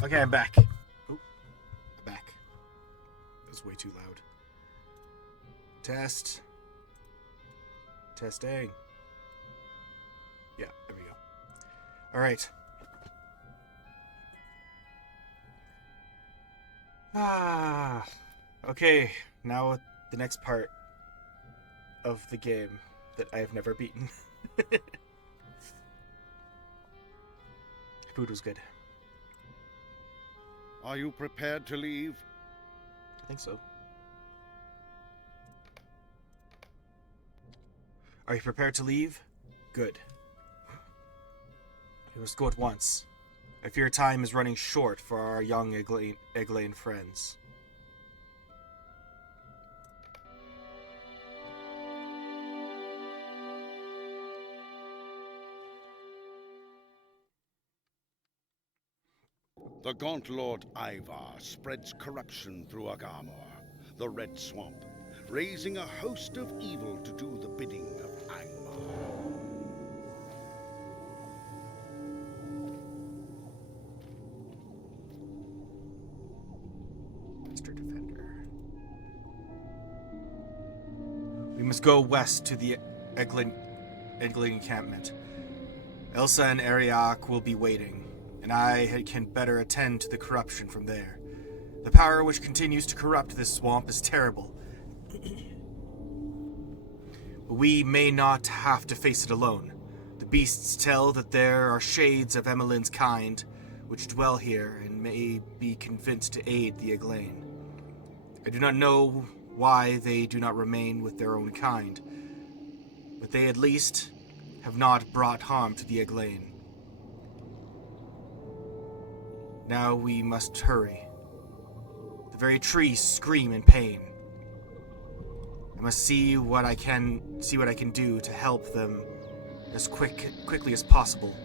Okay, I'm back. Oh, I'm back. That was way too loud. Test. Testing. Yeah, there we go. All right. Okay, now the next part of the game that I have never beaten. Food was good. Are you prepared to leave? I think so. Are you prepared to leave? Good. We must go at once. I fear time is running short for our young Eglain friends. The Gaunt Lord Ivar spreads corruption through Agamor, the Red Swamp, raising a host of evil to do the bidding of Angmar. Master Defender. We must go west to the Eglain encampment. Elsa and Ariak will be waiting, and I can better attend to the corruption from there. The power which continues to corrupt this swamp is terrible. But we may not have to face it alone. The beasts tell that there are shades of Emmeline's kind which dwell here and may be convinced to aid the Eglain. I do not know why they do not remain with their own kind, but they at least have not brought harm to the Eglain. Now we must hurry. The very trees scream in pain. I must see what I can do to help them as quickly as possible.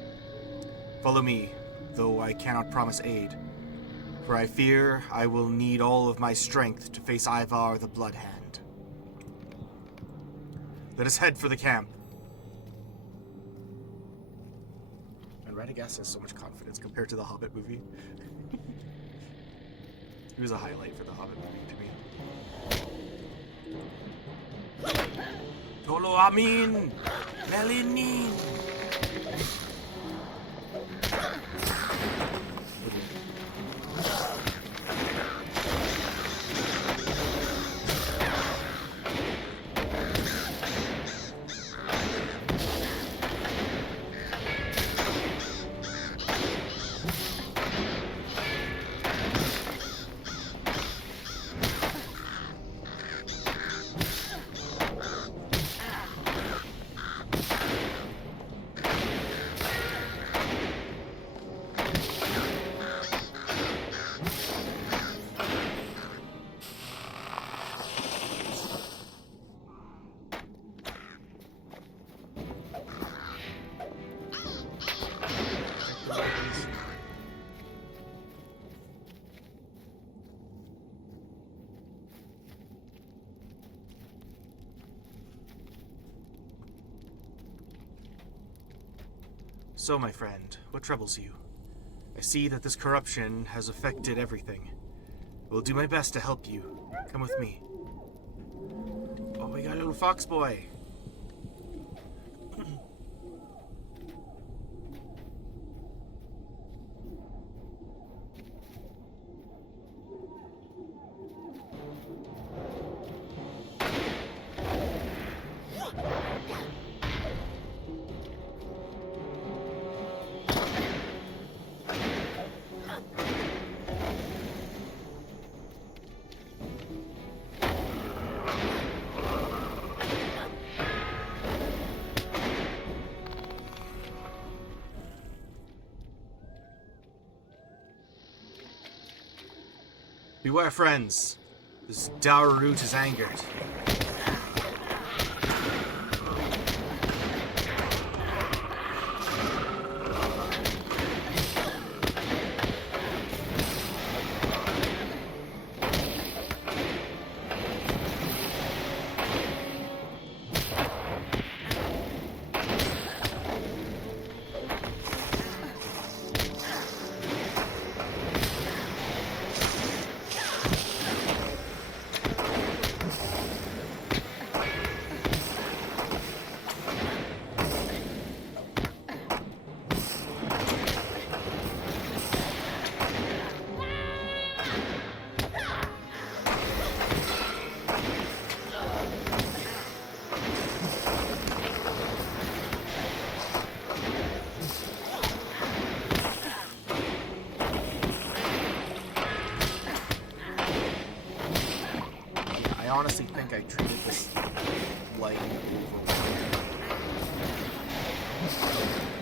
Follow me, though I cannot promise aid, for I fear I will need all of my strength to face Ivar the Bloodhand. Let us head for the camp. And Radagast has so much confidence compared to the Hobbit movie. He was a highlight for the Hobbit movie to me. Tolo Amin! Melinin! So, my friend, what troubles you? I see that this corruption has affected everything. I will do my best to help you. Come with me. Oh, we got a little fox boy. Beware, friends. This dour root is angered. think I treated this light overwhelming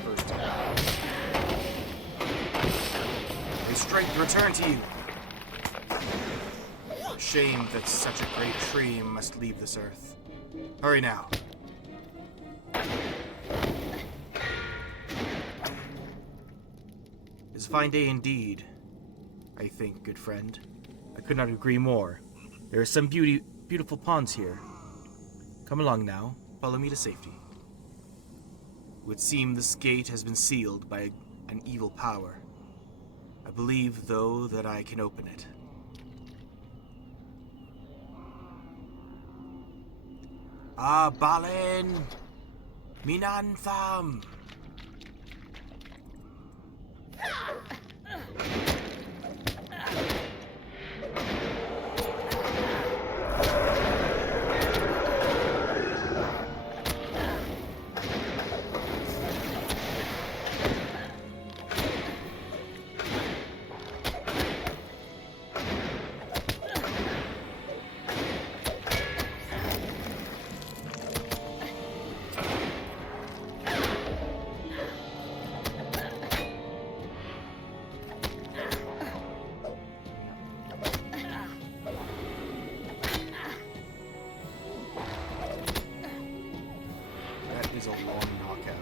first time. May strength return to you. Shame that such a great tree must leave this earth. Hurry now. It's a fine day indeed, I think, good friend. I could not agree more. There are some beautiful ponds here. Come along now. Follow me to safety. It would seem this gate has been sealed by an evil power. I believe, though, that I can open it. Ah, Balin! Minantham! Is a long knockout.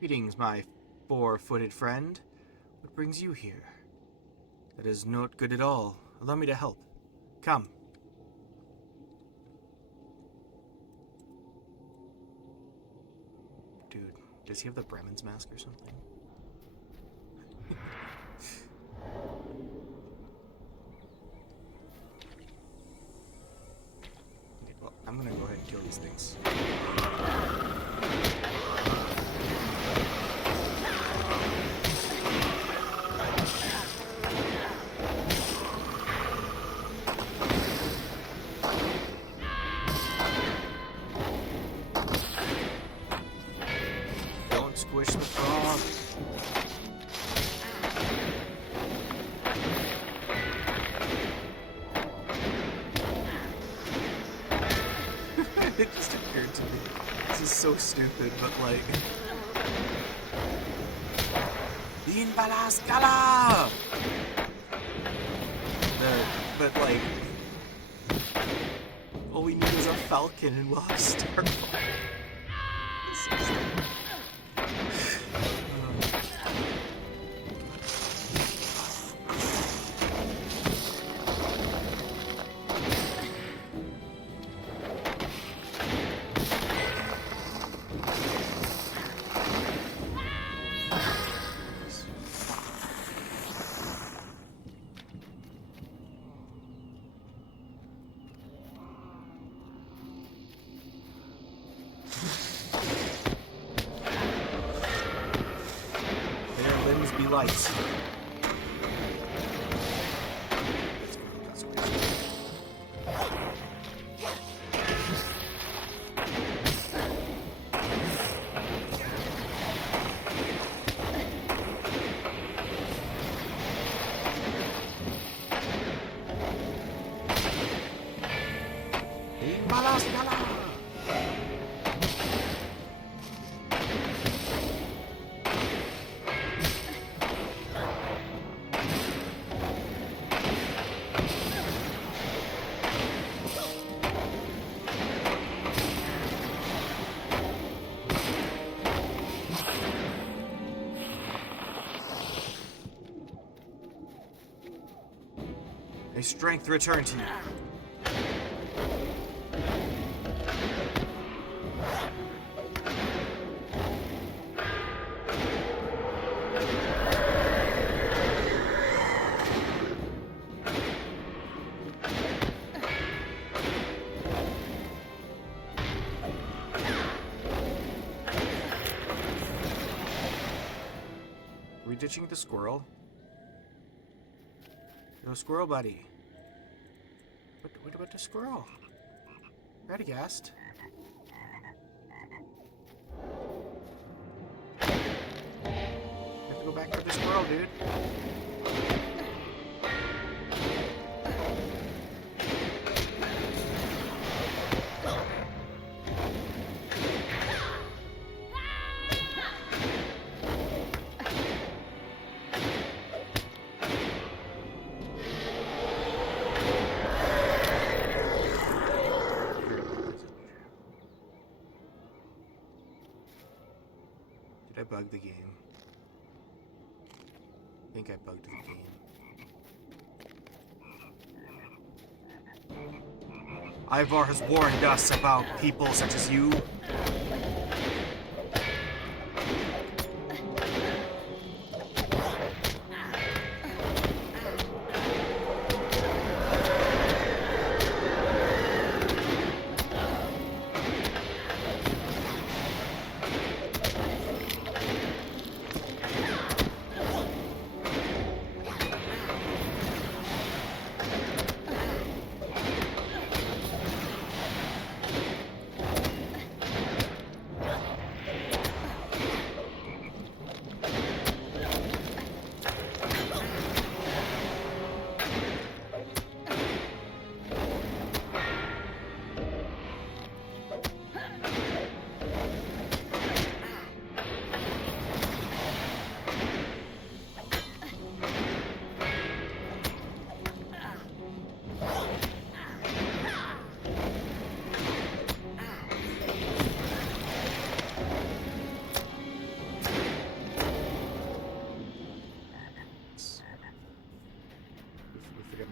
Greetings, my four-footed friend. What brings you here? That is not good at all. Allow me to help. Come. Dude, does he have the Bremen's mask or something? Okay, well, I'm gonna go ahead and kill these things. Squish the frog. It just occurred to me. This is so stupid, but like... Din Balaskala! But like... all we need is a falcon and we'll have Starfall. This is so stupid. Be lights. strength return to you. Are we ditching the squirrel? No squirrel, buddy. What about the squirrel? Radagast. Have to go back for the squirrel, dude. Did I bug the game? I think I bugged the game. Ivar has warned us about people such as you.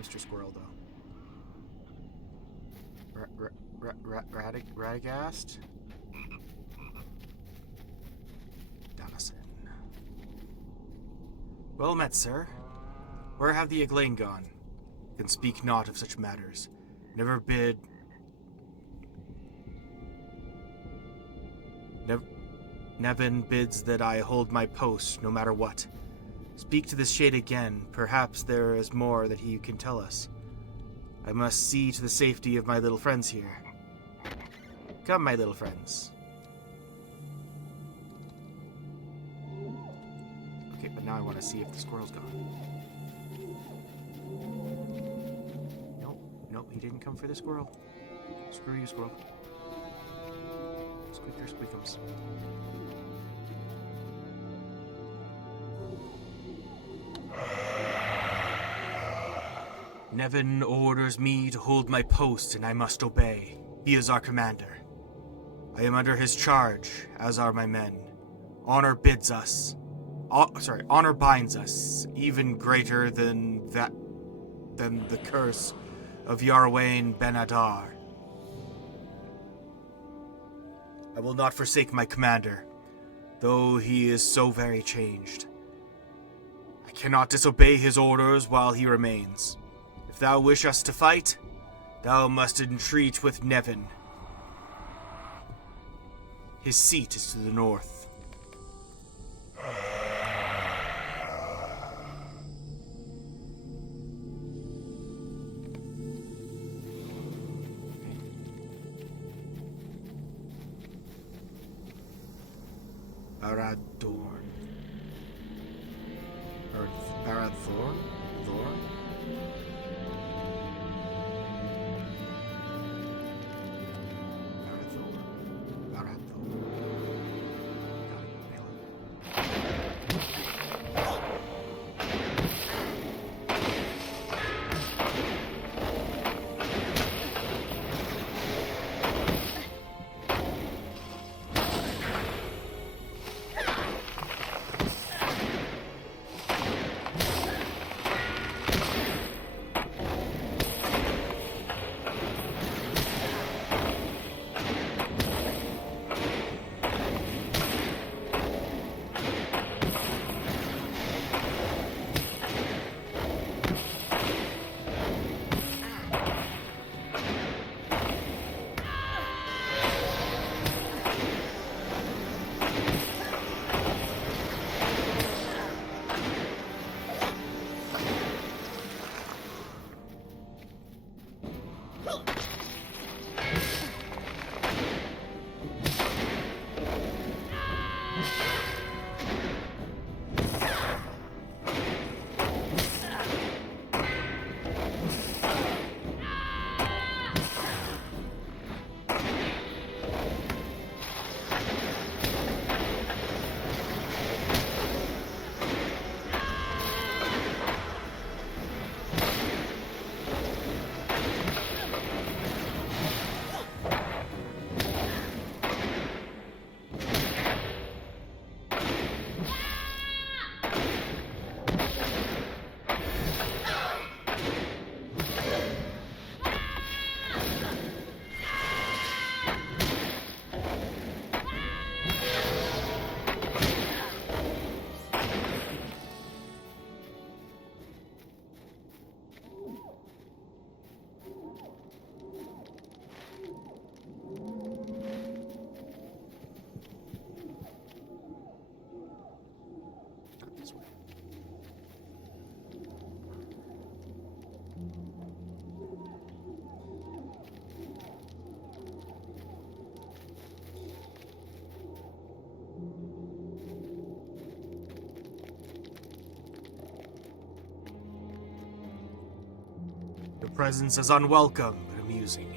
Mr. Squirrel, though. Radagast? Donnison. Well met, sir. Where have the Eglain gone? Can speak not of such matters. Never bid... Nevin bids that I hold my post, no matter what. Speak to this shade again. Perhaps there is more that he can tell us. I must see to the safety of my little friends here. Come, my little friends. Okay, but now I want to see if the squirrel's gone. Nope, he didn't come for the squirrel. Screw you, squirrel. Squeaker squeakums. Nevin orders me to hold my post, and I must obey. He is our commander. I am under his charge, as are my men. Honor bids us. Honor binds us, even greater than the curse of Yarwain Ben-Adar. I will not forsake my commander, though he is so very changed. I cannot disobey his orders while he remains. If thou wish us to fight, thou must entreat with Nevin. His seat is to the north. Barad-dûr. Or Barad-thorn? Thorn? presence is unwelcome but amusing.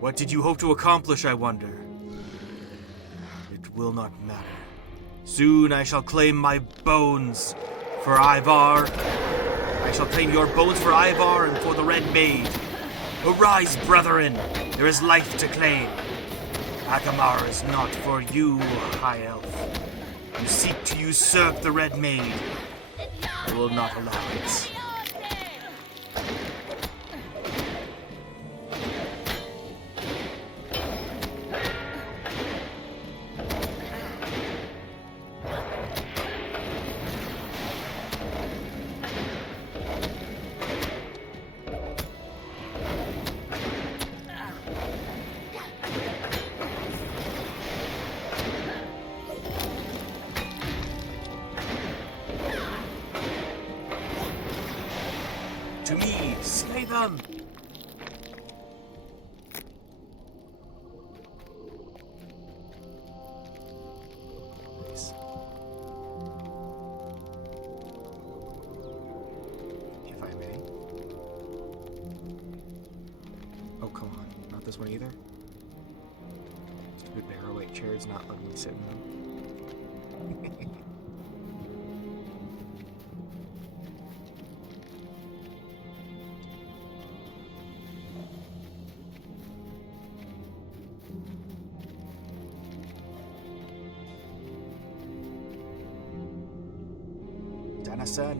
What did you hope to accomplish, I wonder? It will not matter. Soon I shall claim my bones for Ivar. I shall claim your bones for Ivar and for the Red Maid. Arise, brethren! There is life to claim. Agamar is not for you, High Elf. You seek to usurp the Red Maid. I will not allow it. To me, slay them! Nice. If I may. Oh, come on. Not this one either? Stupid barrel-weight chairs not letting me sit in them. Danasen.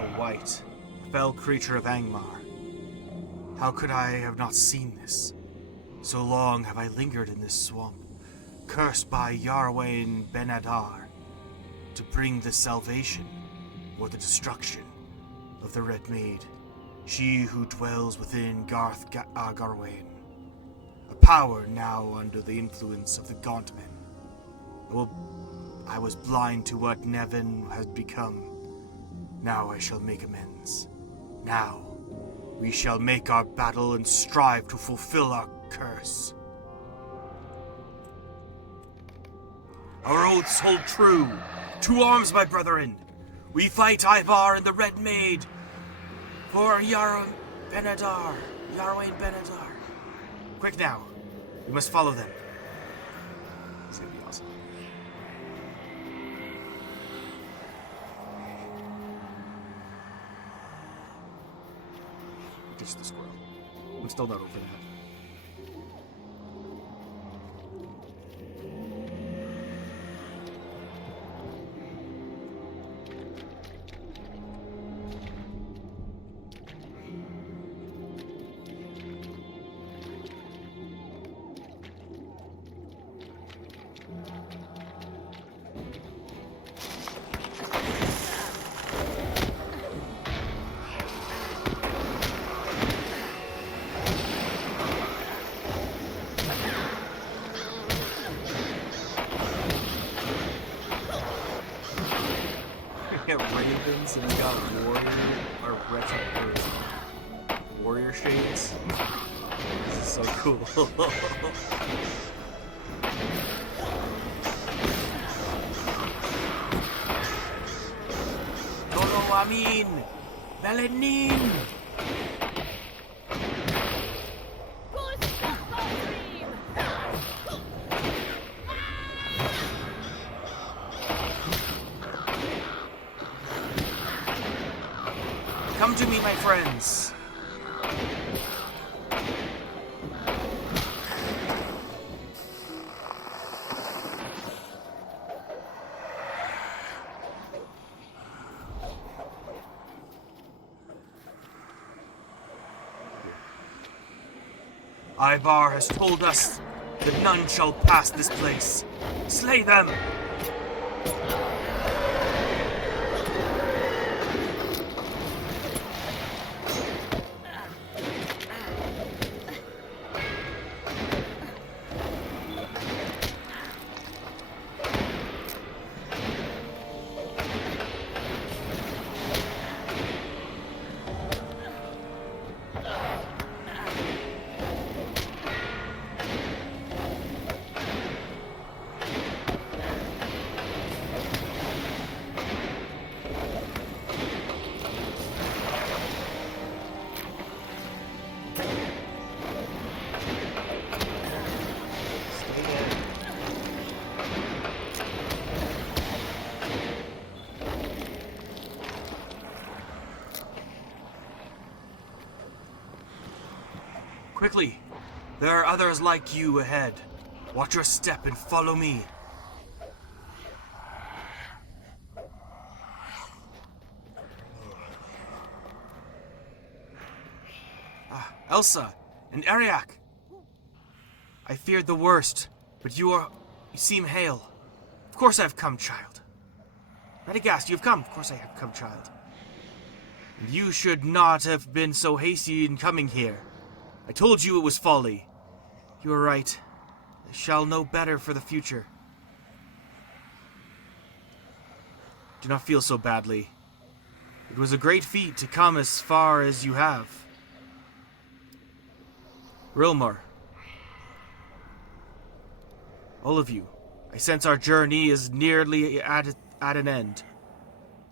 A white, fell creature of Angmar. How could I have not seen this? So long have I lingered in this swamp, cursed by Yarwain Ben-Adar, to bring the salvation or the destruction of the Red Maid, she who dwells within Garth Garwain, a power now under the influence of the Gauntmen. I was blind to what Nevin has become. Now I shall make amends. Now we shall make our battle and strive to fulfill our curse. Our oaths hold true. To arms, my brethren. We fight Ivar and the Red Maid for Yarwain Ben-Adar. Quick now. We must follow them. This is gonna be awesome. Ditch the squirrel. I'm still not over that. Ravens and we got warrior shades. This is so cool. Todo Amin! Belenin! Come to me, my friends. Ivar has told us that none shall pass this place. Slay them! There are others like you ahead. Watch your step and follow me. Elsa and Ariak. I feared the worst, but you seem hale. Of course I've come, child. Radagast, you've come. Of course I have come, child. And you should not have been so hasty in coming here. I told you it was folly. You were right. I shall know better for the future. Do not feel so badly. It was a great feat to come as far as you have. Rilmar. All of you, I sense our journey is nearly at an end.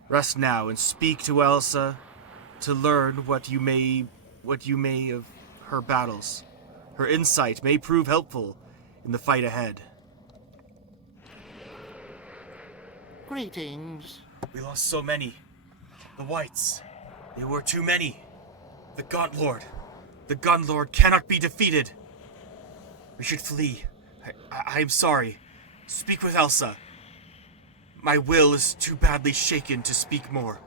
Rest now and speak to Elsa to learn what you may of her battles. Her insight may prove helpful in the fight ahead. Greetings. We lost so many. The Whites. They were too many. The Gauntlord. The Gauntlord cannot be defeated. We should flee. I am sorry. Speak with Elsa. My will is too badly shaken to speak more.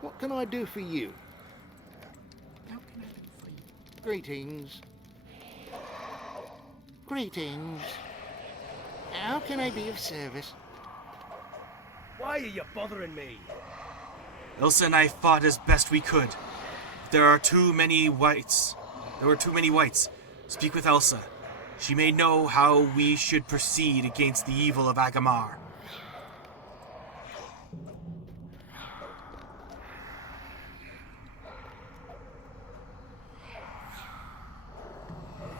What can I do for you? Greetings. Greetings. How can I be of service? Why are you bothering me? Elsa and I fought as best we could. There are too many Whites. There were too many Whites. Speak with Elsa. She may know how we should proceed against the evil of Agamar.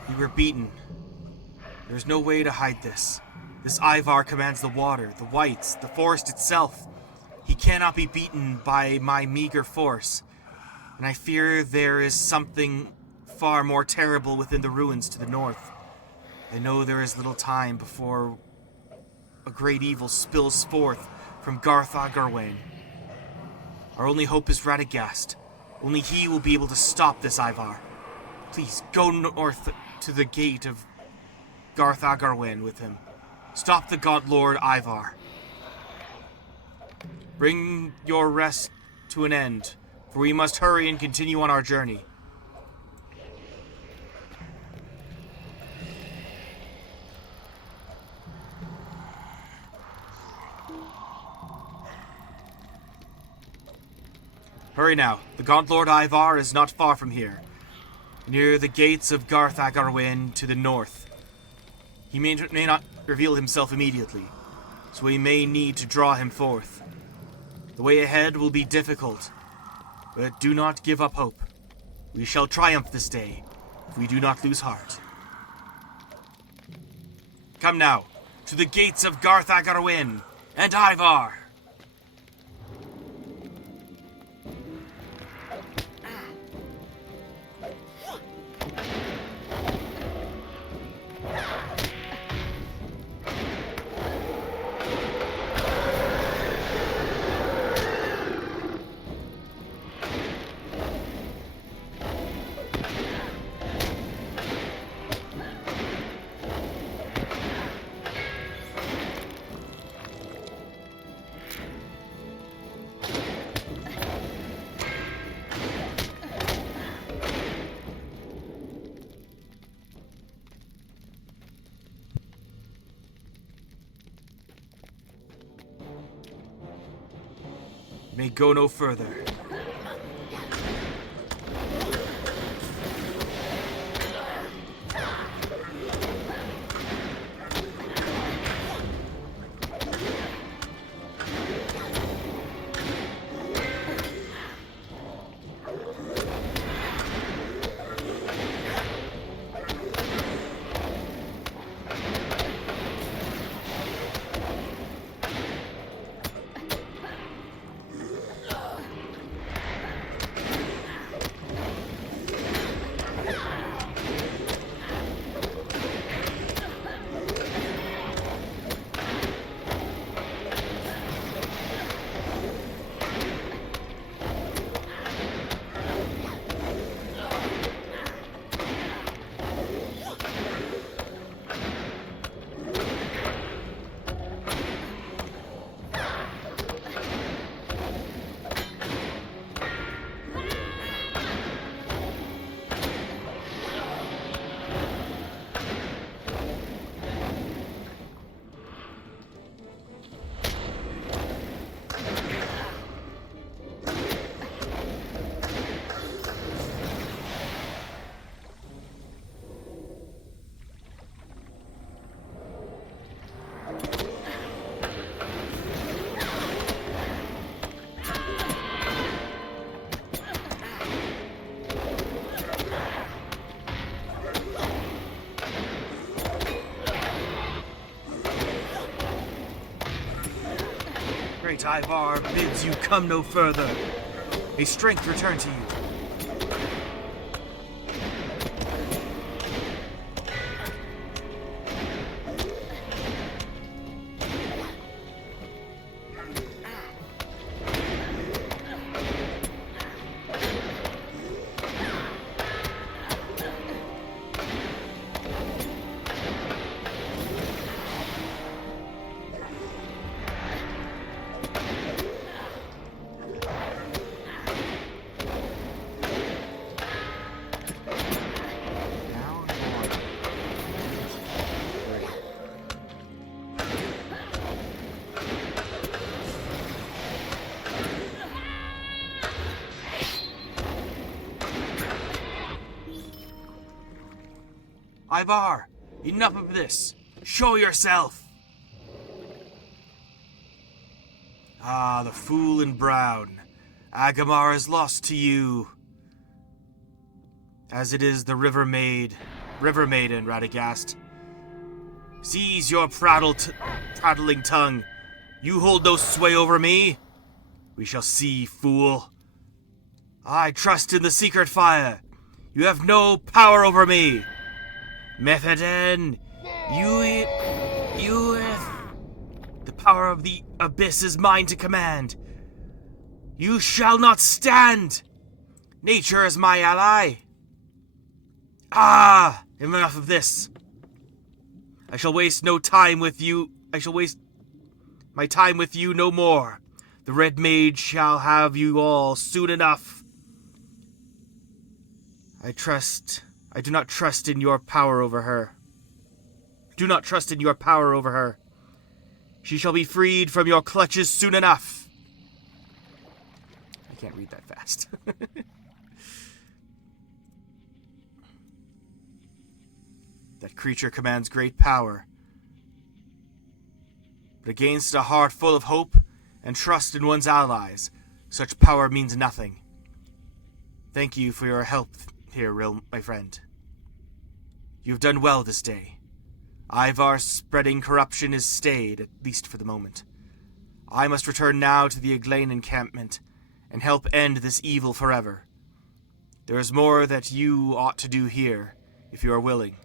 We were beaten. There's no way to hide this. This Ivar commands the water, the Whites, the forest itself. He cannot be beaten by my meager force. And I fear there is something far more terrible within the ruins to the north. I know there is little time before a great evil spills forth from Garthag Arwen. Our only hope is Radagast. Only he will be able to stop this Ivar. Please, go north to the gate of Garthag Arwen with him. Stop the Gauntlord Ivar. Bring your rest to an end, for we must hurry and continue on our journey. Hurry now. The Gauntlord Ivar is not far from here, near the gates of Garthag Arwen to the north. He may not reveal himself immediately, so we may need to draw him forth. The way ahead will be difficult, but do not give up hope. We shall triumph this day, if we do not lose heart. Come now, to the gates of Garthag Arwen and Ivar! May go no further. Great Ivar bids you come no further. May strength return to you. Ivar, enough of this. Show yourself. Ah, the fool in brown. Agamar is lost to you. As it is the River Maiden, Radagast. Seize your prattling tongue. You hold no sway over me. We shall see, fool. I trust in the secret fire. You have no power over me. Methaden, the power of the abyss is mine to command. You shall not stand. Nature is my ally. Ah, enough of this. I shall waste no time with you. I shall waste my time with you no more. The Red Mage shall have you all soon enough. I do not trust in your power over her. Do not trust in your power over her. She shall be freed from your clutches soon enough. I can't read that fast. That creature commands great power. But against a heart full of hope and trust in one's allies, such power means nothing. Thank you for your help here, my friend. You've done well this day. Ivar's spreading corruption is stayed, at least for the moment. I must return now to the Eglain encampment and help end this evil forever. There is more that you ought to do here, if you are willing,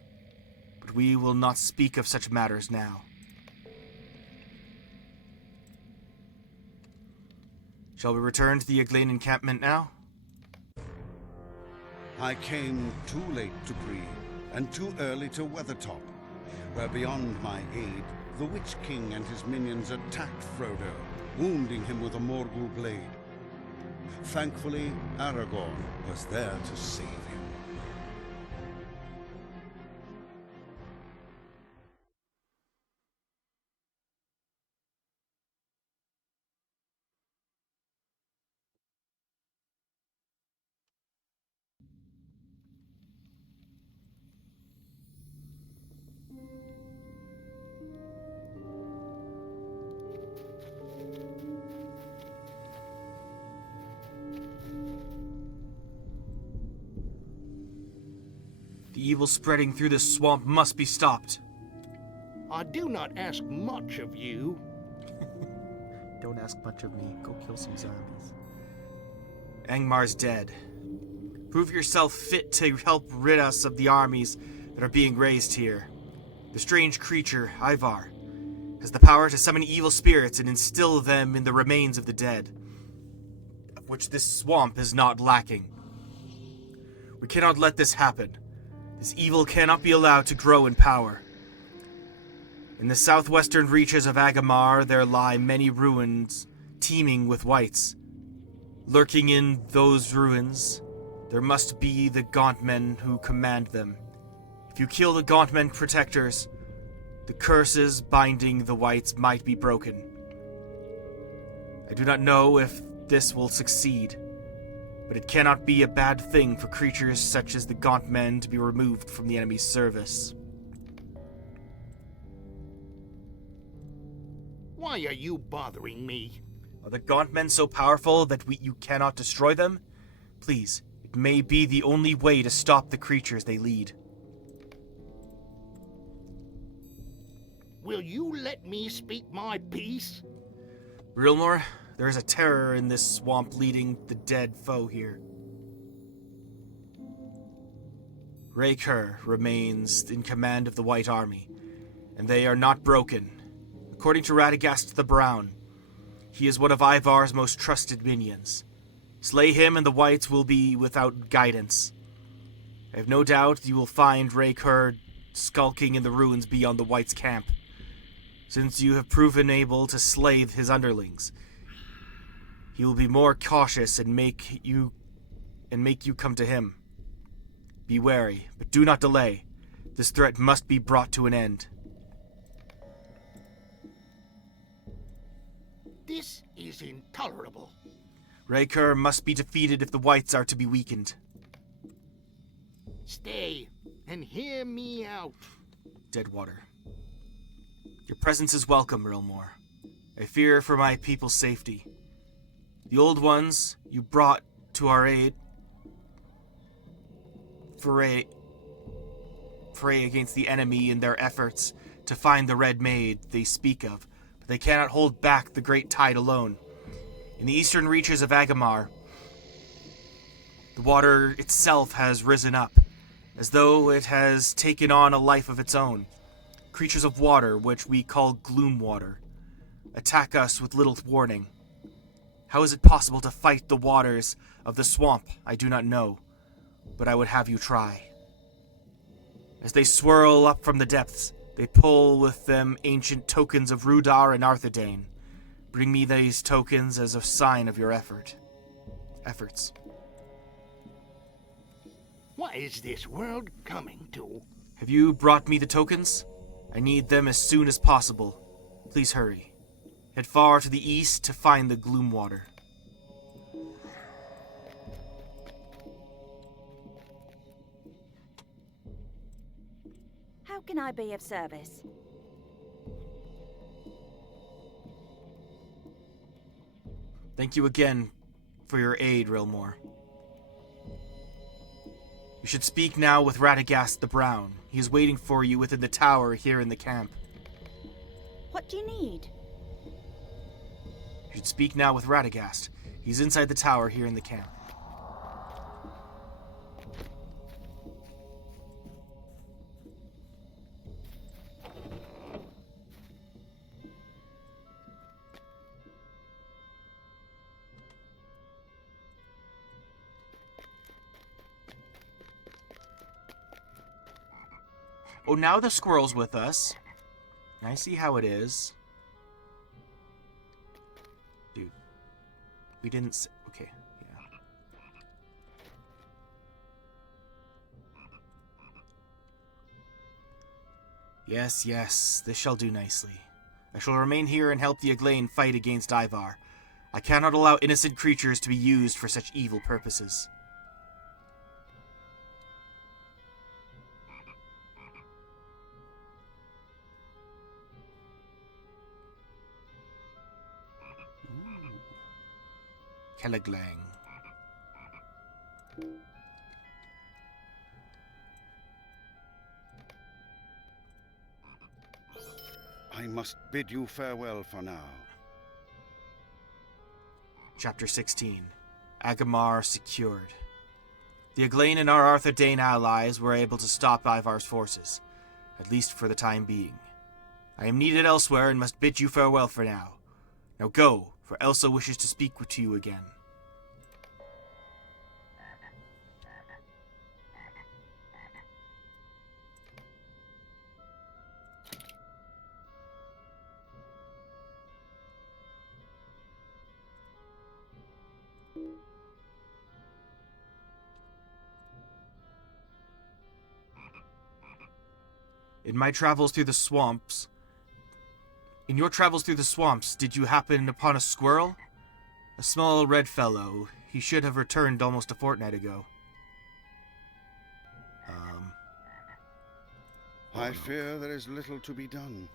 but we will not speak of such matters now. Shall we return to the Eglain encampment now? I came too late to Bree, and too early to Weathertop, where beyond my aid, the Witch King and his minions attacked Frodo, wounding him with a Morgul blade. Thankfully, Aragorn was there to save him. The evil spreading through this swamp must be stopped. I do not ask much of you. Don't ask much of me. Go kill some zombies. Angmar's dead. Prove yourself fit to help rid us of the armies that are being raised here. The strange creature, Ivar, has the power to summon evil spirits and instill them in the remains of the dead, of which this swamp is not lacking. We cannot let this happen. This evil cannot be allowed to grow in power. In the southwestern reaches of Agamar, there lie many ruins teeming with wights. Lurking in those ruins, there must be the Gauntmen who command them. If you kill the Gauntmen protectors, the curses binding the wights might be broken. I do not know if this will succeed, but it cannot be a bad thing for creatures such as the Gauntmen to be removed from the enemy's service. Why are you bothering me? Are the Gauntmen so powerful that you cannot destroy them? Please, it may be the only way to stop the creatures they lead. Will you let me speak my piece? Rilmor, there is a terror in this swamp leading the dead foe here. Raker remains in command of the White Army, and they are not broken. According to Radagast the Brown, he is one of Ivar's most trusted minions. Slay him and the Whites will be without guidance. I have no doubt you will find Raker skulking in the ruins beyond the Whites' camp. Since you have proven able to slay his underlings, he will be more cautious and make you come to him. Be wary, but do not delay. This threat must be brought to an end. This is intolerable. Raker must be defeated if the Whites are to be weakened. Stay and hear me out. Deadwater. Your presence is welcome, Rilmor. I fear for my people's safety. The old ones you brought to our aid foray against the enemy in their efforts to find the Red Maid they speak of, but they cannot hold back the great tide alone. In the eastern reaches of Agamar, the water itself has risen up, as though it has taken on a life of its own. Creatures of water, which we call Gloomwater, attack us with little warning. How is it possible to fight the waters of the swamp? I do not know, but I would have you try. As they swirl up from the depths, they pull with them ancient tokens of Rudar and Arthedain. Bring me these tokens as a sign of your efforts. What is this world coming to? Have you brought me the tokens? I need them as soon as possible. Please hurry. Head far to the east to find the Gloomwater. How can I be of service? Thank you again for your aid, Rilmor. You should speak now with Radagast the Brown. He is waiting for you within the tower here in the camp. What do you need? You should speak now with Radagast. He's inside the tower here in the camp. Oh, now the squirrel's with us. I see how it is. Dude. We didn't say... Okay, yeah. Yes, this shall do nicely. I shall remain here and help the Aglain fight against Ivar. I cannot allow innocent creatures to be used for such evil purposes. Kelleglang. I must bid you farewell for now. Chapter 16. Agamar secured. The Aglain and our Arthedain allies were able to stop Ivar's forces, at least for the time being. I am needed elsewhere and must bid you farewell for now. Now go, for Elsa wishes to speak to you again. In your travels through the swamps, did you happen upon a squirrel? A small red fellow. He should have returned almost a fortnight ago. I fear there is little to be done.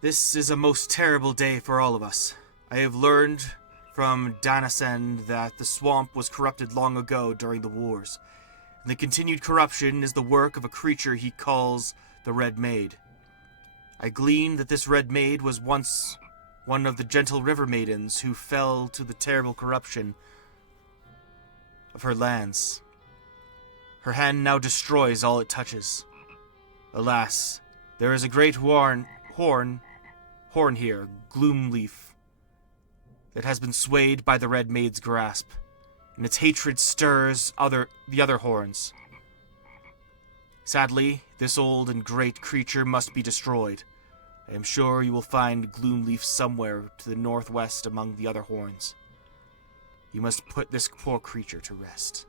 This is a most terrible day for all of us. I have learned from Danasend that the swamp was corrupted long ago during the wars. And the continued corruption is the work of a creature he calls the Red Maid. I gleaned that this Red Maid was once one of the gentle river maidens who fell to the terrible corruption of her lands. Her hand now destroys all it touches. Alas, there is a great horn here, Gloomleaf, that has been swayed by the Red Maid's grasp, and its hatred stirs the other horns. Sadly, this old and great creature must be destroyed. I am sure you will find Gloomleaf somewhere to the northwest among the other horns. You must put this poor creature to rest.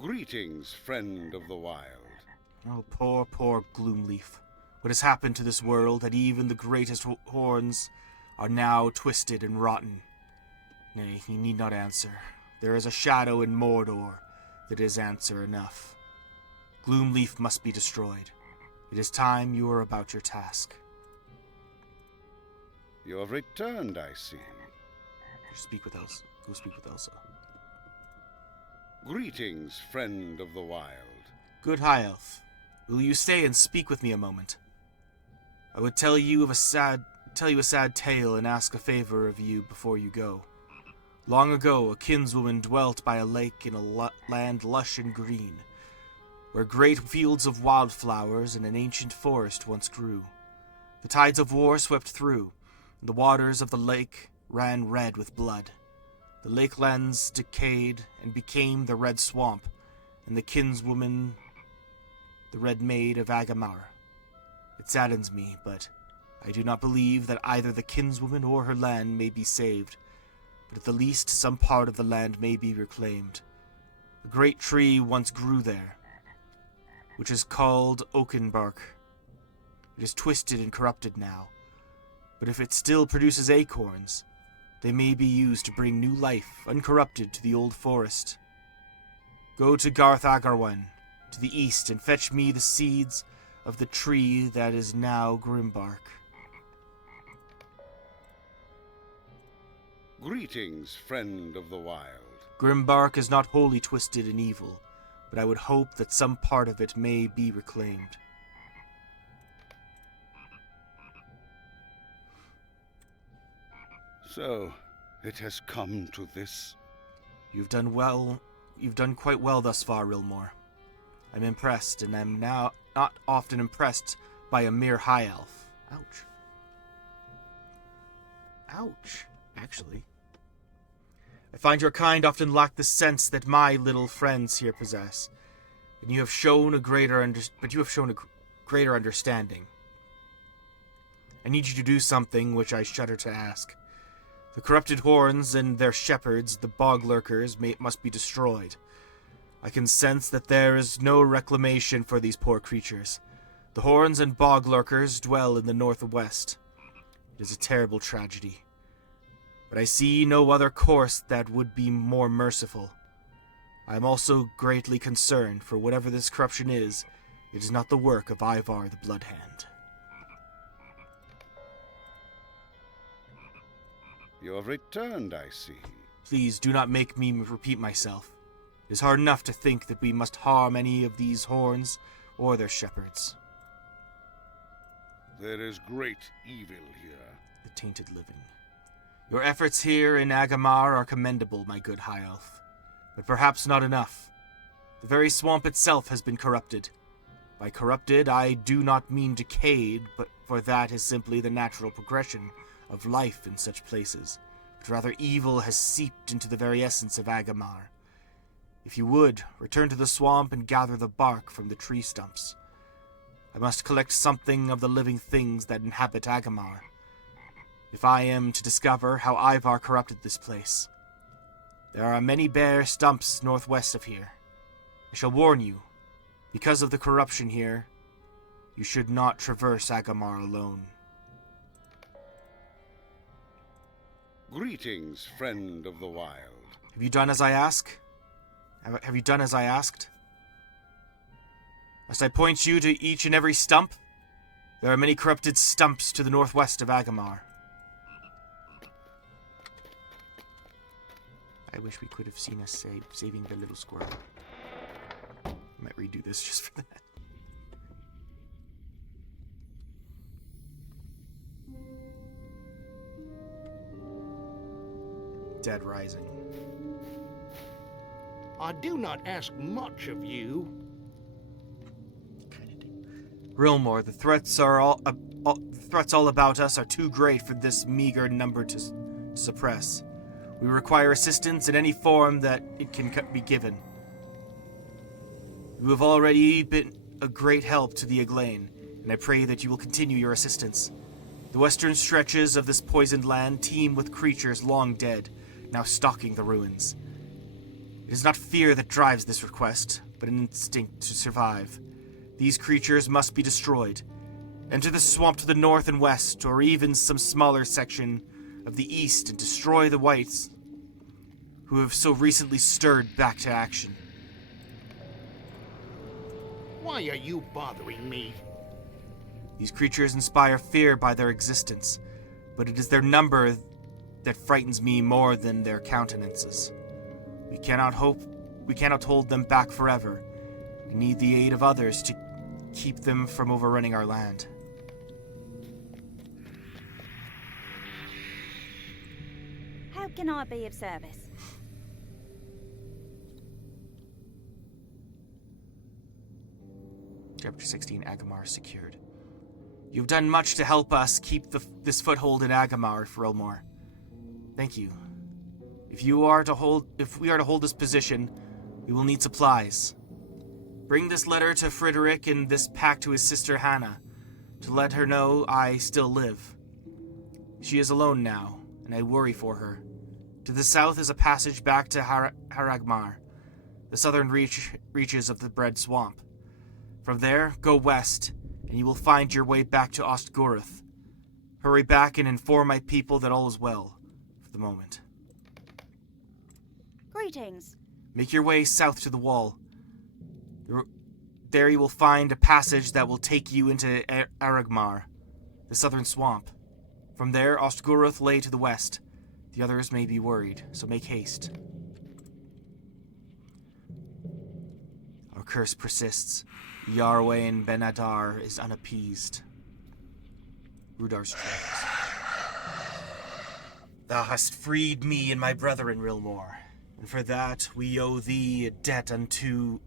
Greetings, friend of the wild. Oh, poor, poor Gloomleaf. What has happened to this world that even the greatest horns are now twisted and rotten? Nay, he need not answer. There is a shadow in Mordor that is answer enough. Gloomleaf must be destroyed. It is time you were about your task. You have returned, I see. Speak with Elsa. Go speak with Elsa. Greetings, friend of the wild. Good High Elf. Will you stay and speak with me a moment? I would tell you a sad tale and ask a favor of you before you go. Long ago, a kinswoman dwelt by a lake in a land lush and green, where great fields of wildflowers and an ancient forest once grew. The tides of war swept through, and the waters of the lake ran red with blood. The lakelands decayed and became the Red Swamp, and the kinswoman, the Red Maid of Agamar. It saddens me, but I do not believe that either the kinswoman or her land may be saved, but at the least some part of the land may be reclaimed. A great tree once grew there, which is called Oakenbark. It is twisted and corrupted now, but if it still produces acorns, they may be used to bring new life, uncorrupted, to the old forest. Go to Garth Agarwen, to the east, and fetch me the seeds of the tree that is now Grimbark. Greetings, friend of the wild. Grimbark is not wholly twisted and evil, but I would hope that some part of it may be reclaimed. So, it has come to this. You've done quite well thus far, Rilmore. I'm impressed, and I'm now not often impressed by a mere high elf. Ouch. Ouch, actually. I find your kind often lack the sense that my little friends here possess, and you have shown a greater understanding. I need you to do something which I shudder to ask. The corrupted horns and their shepherds, the bog lurkers, must be destroyed. I can sense that there is no reclamation for these poor creatures. The horns and bog lurkers dwell in the northwest. It is a terrible tragedy. But I see no other course that would be more merciful. I am also greatly concerned, for whatever this corruption is, it is not the work of Ivar the Bloodhand. You have returned, I see. Please do not make me repeat myself. It is hard enough to think that we must harm any of these horns or their shepherds. There is great evil here. The tainted living. Your efforts here in Agamar are commendable, my good High Elf, but perhaps not enough. The very swamp itself has been corrupted. By corrupted, I do not mean decayed, but for that is simply the natural progression of life in such places, but rather evil has seeped into the very essence of Agamar. If you would, return to the swamp and gather the bark from the tree stumps. I must collect something of the living things that inhabit Agamar, if I am to discover how Ivar corrupted this place. There are many bare stumps northwest of here. I shall warn you, because of the corruption here, you should not traverse Agamar alone. Greetings, friend of the wild. Have you done as I ask? Have you done as I asked? Must I point you to each and every stump? There are many corrupted stumps to the northwest of Agamar. I wish we could have seen us saving the little squirrel. I might redo this just for that. dead rising. I do not ask much of you. Rilmore, the threats all about us are too great for this meager number to suppress. We require assistance in any form that it can be given. You have already been a great help to the Eglain, and I pray that you will continue your assistance. The western stretches of this poisoned land teem with creatures long dead, now stalking the ruins. It is not fear that drives this request, but an instinct to survive. These creatures must be destroyed. Enter the swamp to the north and west, or even some smaller section of the east, and destroy the whites who have so recently stirred back to action. Why are you bothering me? These creatures inspire fear by their existence, but it is their number that frightens me more than their countenances. We cannot hold them back forever. We need the aid of others to keep them from overrunning our land. How can I be of service? Chapter 16, Agamar secured. You've done much to help us keep this foothold in Agamar, Rilmore. Thank you. If we are to hold this position, we will need supplies. Bring this letter to Frederick and this pack to his sister Hannah, to let her know I still live. She is alone now, and I worry for her. To the south is a passage back to Haragmar, the southern reaches of the Bread Swamp. From there, go west, and you will find your way back to Ostgoroth. Hurry back and inform my people that all is well, for the moment. Greetings. Make your way south to the wall. There you will find a passage that will take you into Aragmar, the southern swamp. From there, Ostgoroth lay to the west. The others may be worried, so make haste. Our curse persists. Yarwain Ben-Adar is unappeased. Rudar's tracks. Thou hast freed me and my brethren, Rilmore, and for that we owe thee a debt until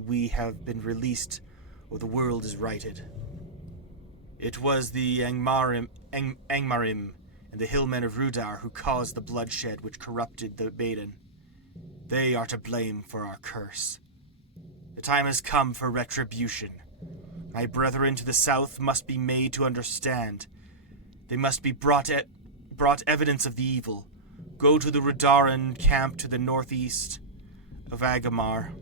we have been released or the world is righted. It was the Angmarim and the hillmen of Rudar who caused the bloodshed which corrupted the Baden. They are to blame for our curse. The time has come for retribution. My brethren to the south must be made to understand. They must be brought evidence of the evil. Go to the Rudaran camp to the northeast of Agamar,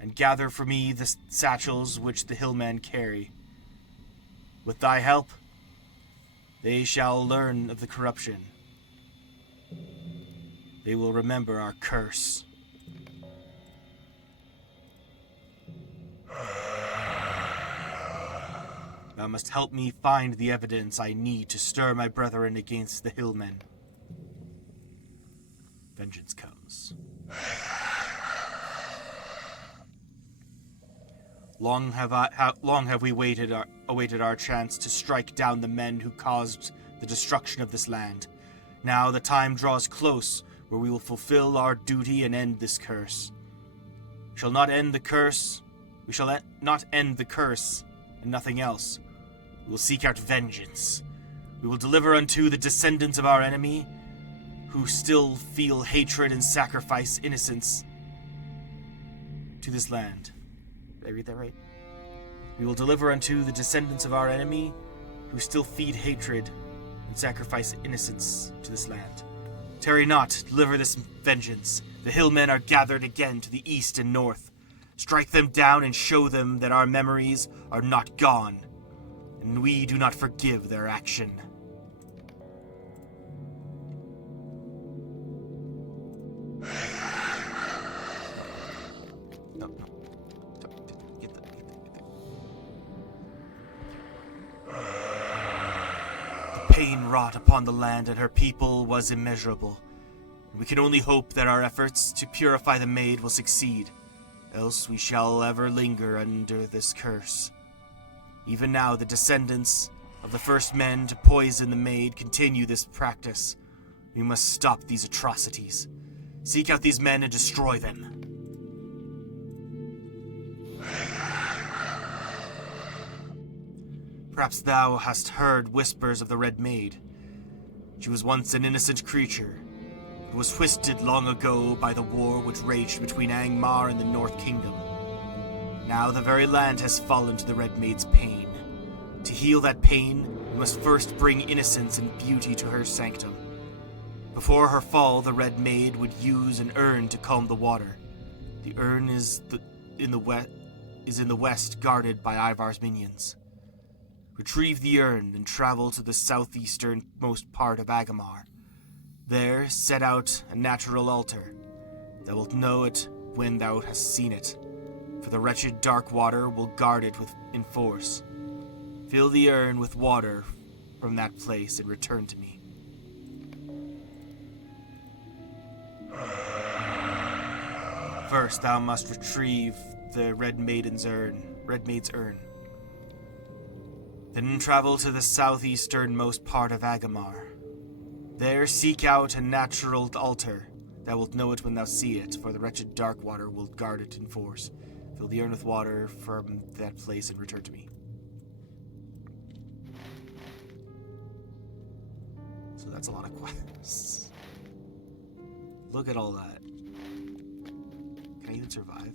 and gather for me the satchels which the hillmen carry. With thy help, they shall learn of the corruption. They will remember our curse. Thou must help me find the evidence I need to stir my brethren against the hillmen. Vengeance comes. Long have we awaited our chance to strike down the men who caused the destruction of this land. Now the time draws close where we will fulfill our duty and end this curse. We shall not end the curse and nothing else. We will seek out vengeance. We will deliver unto the descendants of our enemy, who still feel hatred and sacrifice innocence to this land. Did I read that right? We will deliver unto the descendants of our enemy, who still feed hatred and sacrifice innocence to this land. Tarry not, deliver this vengeance. The hillmen are gathered again to the east and north. Strike them down and show them that our memories are not gone, and we do not forgive their action. No. Get that. The pain wrought upon the land and her people was immeasurable. We can only hope that our efforts to purify the maid will succeed, else we shall ever linger under this curse. Even now, the descendants of the first men to poison the maid continue this practice. We must stop these atrocities. Seek out these men and destroy them. Perhaps thou hast heard whispers of the Red Maid. She was once an innocent creature, but was twisted long ago by the war which raged between Angmar and the North Kingdom. Now the very land has fallen to the Red Maid's pain. To heal that pain, we must first bring innocence and beauty to her sanctum. Before her fall, the Red Maid would use an urn to calm the water. The urn is in the west, guarded by Ivar's minions. Retrieve the urn and travel to the southeasternmost part of Agamar. There, set out a natural altar. Thou wilt know it when thou hast seen it, for the wretched dark water will guard it in force. Fill the urn with water from that place and return to me. First, thou must retrieve the Red Maid's urn. Then travel to the southeasternmost part of Agamar. There seek out a natural altar. Thou wilt know it when thou see it, for the wretched dark water will guard it in force. Fill the urn with water from that place and return to me. So that's a lot of quests. Look at all that. Can I even survive?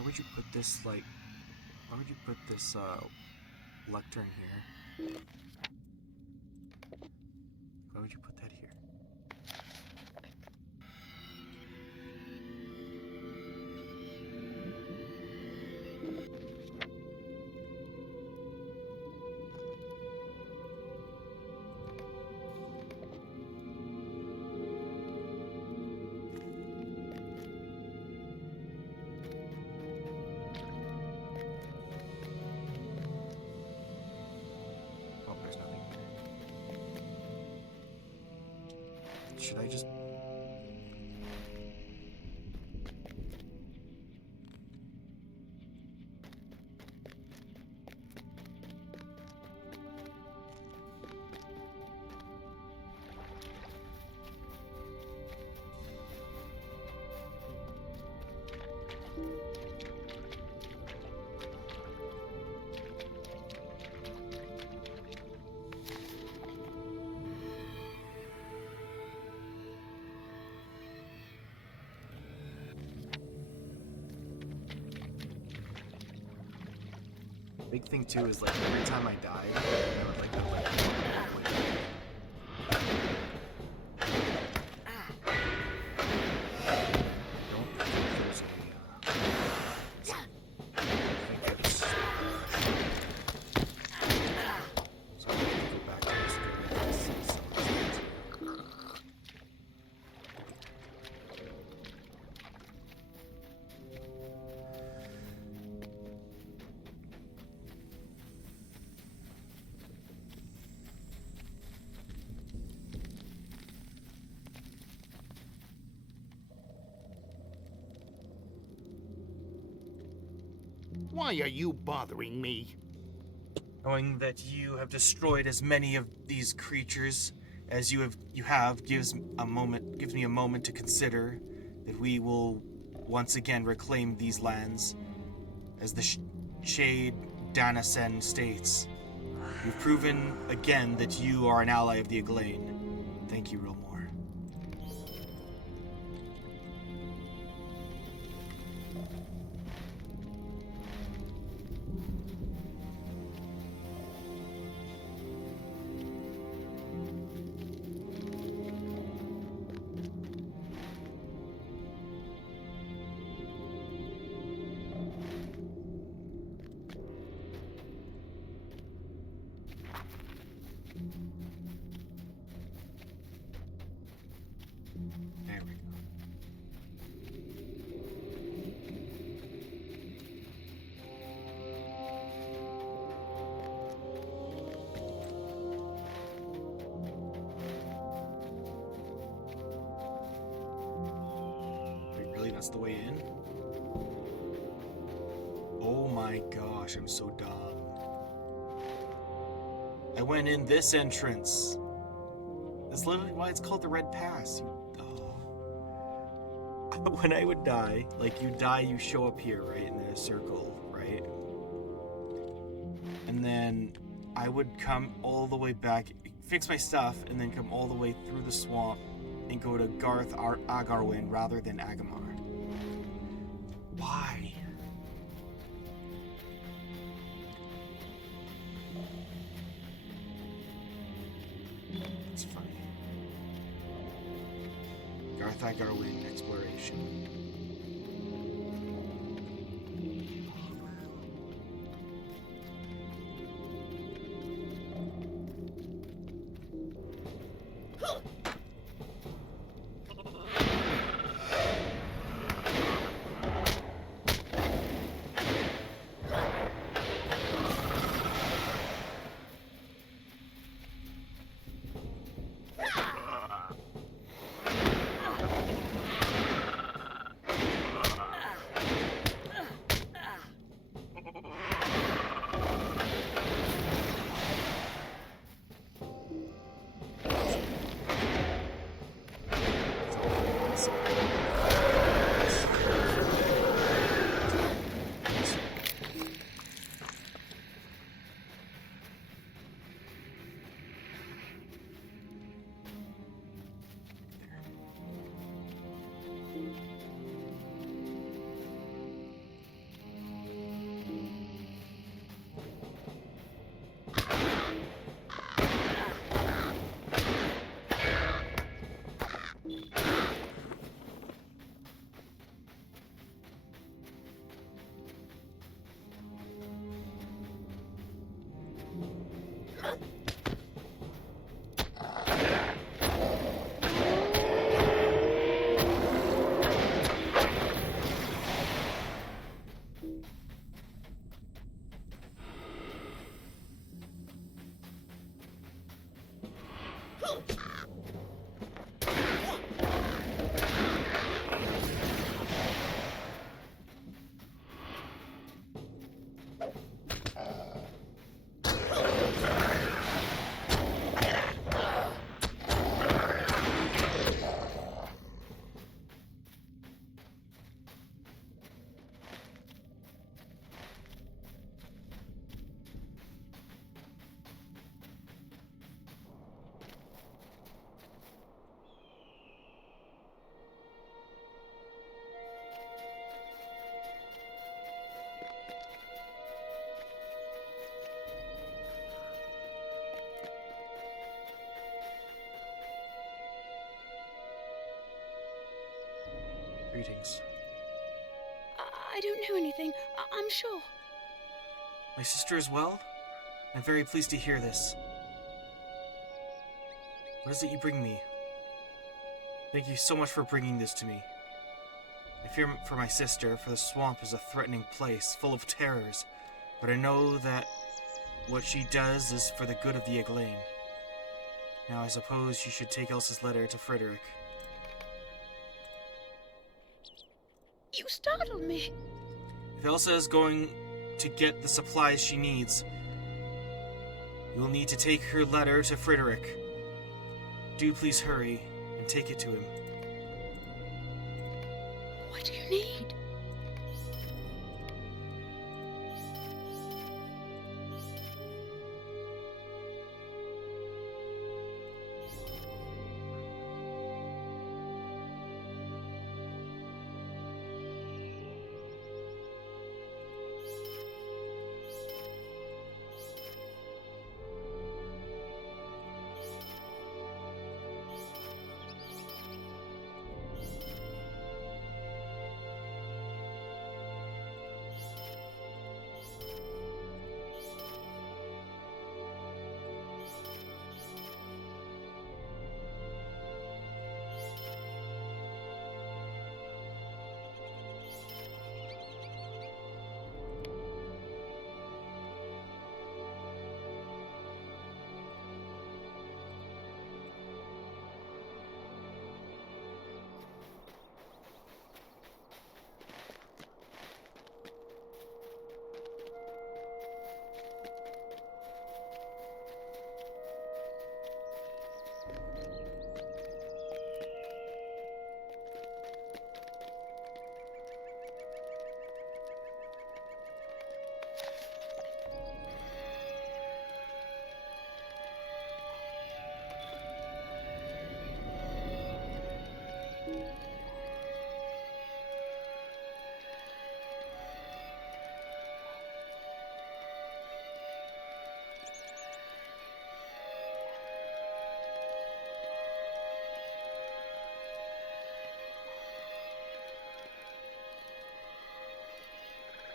Why would you put this, like... Why would you put this, lectern here? Why would you put that here? Oh, there's nothing here. Should I just... Big thing too is like every time I died, I would like go like don't think there's a I think it's so I have to go back to this area and see some of these things here. Why are you bothering me? Knowing that you have destroyed as many of these creatures as you have gives me a moment to consider that we will once again reclaim these lands as the Shade Danasen states. You've proven again that you are an ally of the Aglain. Thank you, Rilmore. There we go. Wait, really? That's the way in? Oh my gosh, I'm so dumb. I went in this entrance. That's literally why it's called the Red Pass. When I would die, like you die, you show up here, right, in a circle, right? And then I would come all the way back, fix my stuff, and then come all the way through the swamp and go to Garth Agarwin rather than Agamar. Why? It's funny. Garth Agarwin exploration. Greetings. I don't know anything. I'm sure. My sister is well? I'm very pleased to hear this. What is it you bring me? Thank you so much for bringing this to me. I fear for my sister, for the swamp is a threatening place, full of terrors, but I know that what she does is for the good of the Eglain. Now I suppose you should take Elsa's letter to Frederick. You startled me. If Elsa is going to get the supplies she needs, you will need to take her letter to Frederick. Do please hurry and take it to him. What do you need?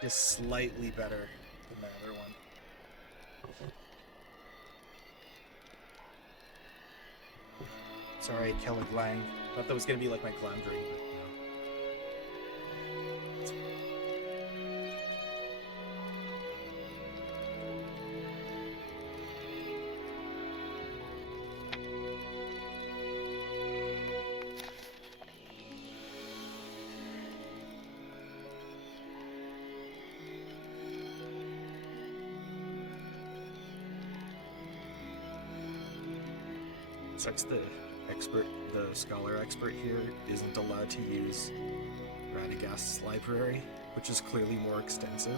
Just slightly better than my other one. Sorry, Kellig Lang. Thought that was gonna be like my Glamdring, but no. Sucks the scholar expert here isn't allowed to use Radagast's library, which is clearly more extensive.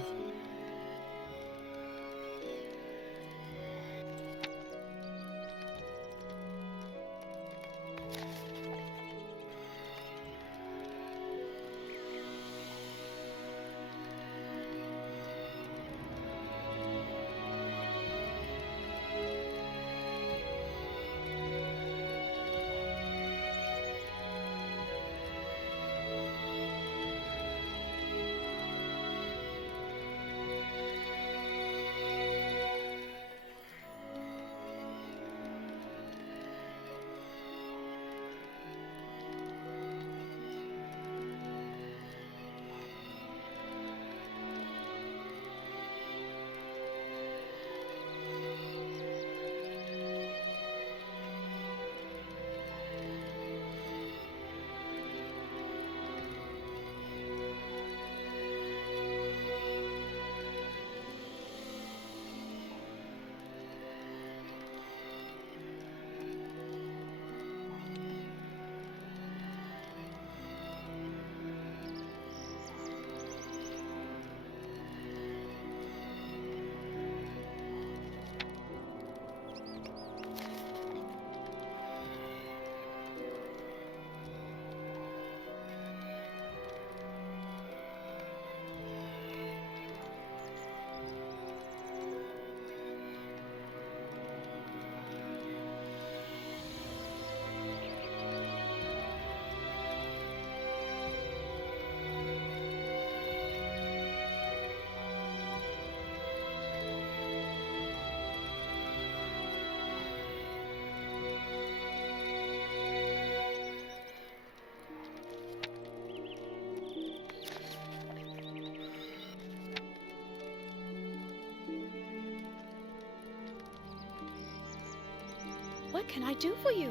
What can I do for you?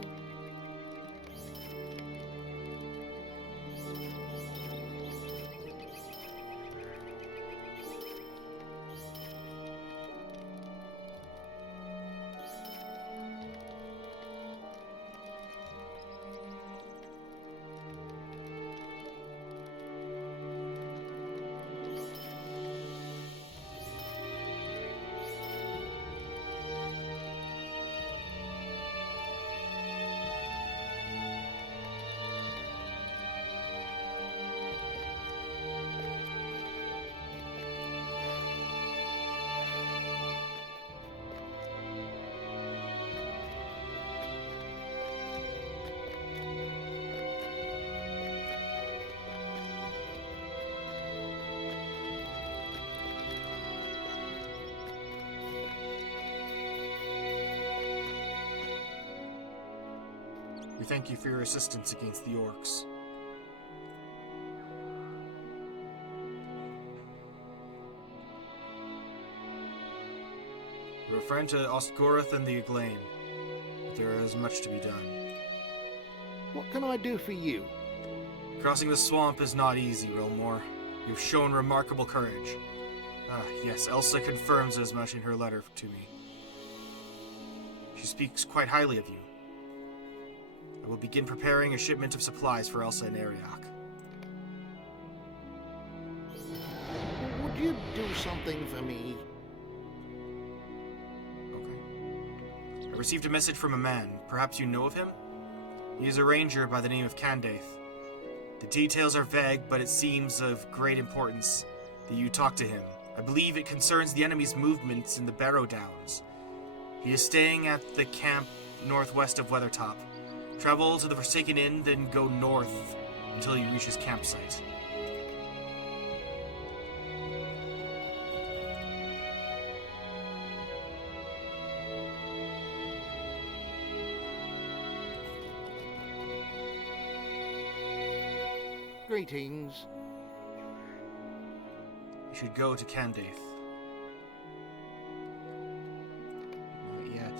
We thank you for your assistance against the orcs. We're a friend to Osgoroth and the Eglain, but there is much to be done. What can I do for you? Crossing the swamp is not easy, Rilmore. You've shown remarkable courage. Ah, yes, Elsa confirms as much in her letter to me. She speaks quite highly of you. I will begin preparing a shipment of supplies for Elsa and Ariok. Would you do something for me? Okay. I received a message from a man. Perhaps you know of him? He is a ranger by the name of Candaith. The details are vague, but it seems of great importance that you talk to him. I believe it concerns the enemy's movements in the Barrow Downs. He is staying at the camp northwest of Weathertop. Travel to the Forsaken Inn, then go north until you reach his campsite. Greetings. You should go to Candaith. Not yet.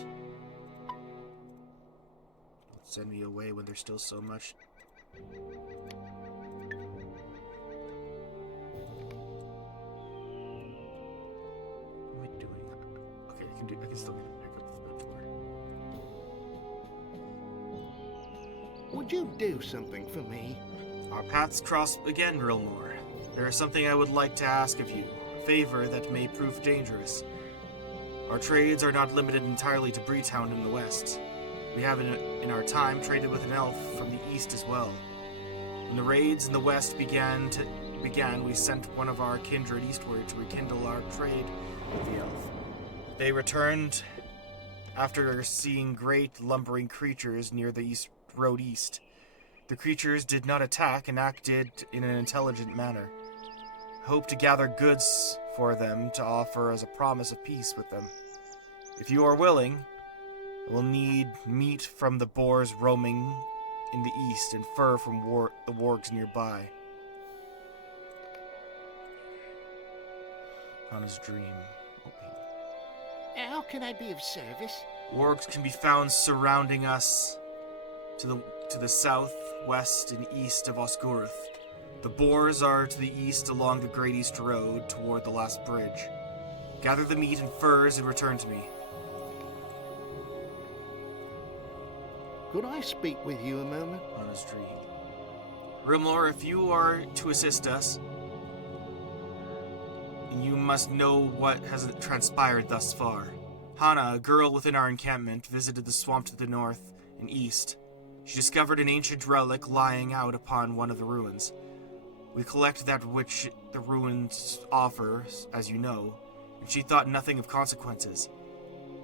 Don't send me away when there's still so much. What am I doing? Okay, I can still get it back up the bed floor. Would you do something for me? Our paths cross again, Rilmore. There is something I would like to ask of you, a favor that may prove dangerous. Our trades are not limited entirely to Breetown in the west. We have in our time traded with an elf from the east as well. When the raids in the west began, we sent one of our kindred eastward to rekindle our trade with the elf. They returned after seeing great lumbering creatures near the road east. The creatures did not attack and acted in an intelligent manner. I hope to gather goods for them to offer as a promise of peace with them. If you are willing, I will need meat from the boars roaming in the east and fur from the wargs nearby. On his dream. How can I be of service? Wargs can be found surrounding us to the south, west, and east of Osgoroth. The boars are to the east along the Great East Road toward the last bridge. Gather the meat and furs and return to me. Could I speak with you a moment? On his dream. Rimlor, if you are to assist us, then you must know what has transpired thus far. Hana, a girl within our encampment, visited the swamp to the north and east. She discovered an ancient relic lying out upon one of the ruins. We collect that which the ruins offer, as you know, and she thought nothing of consequences,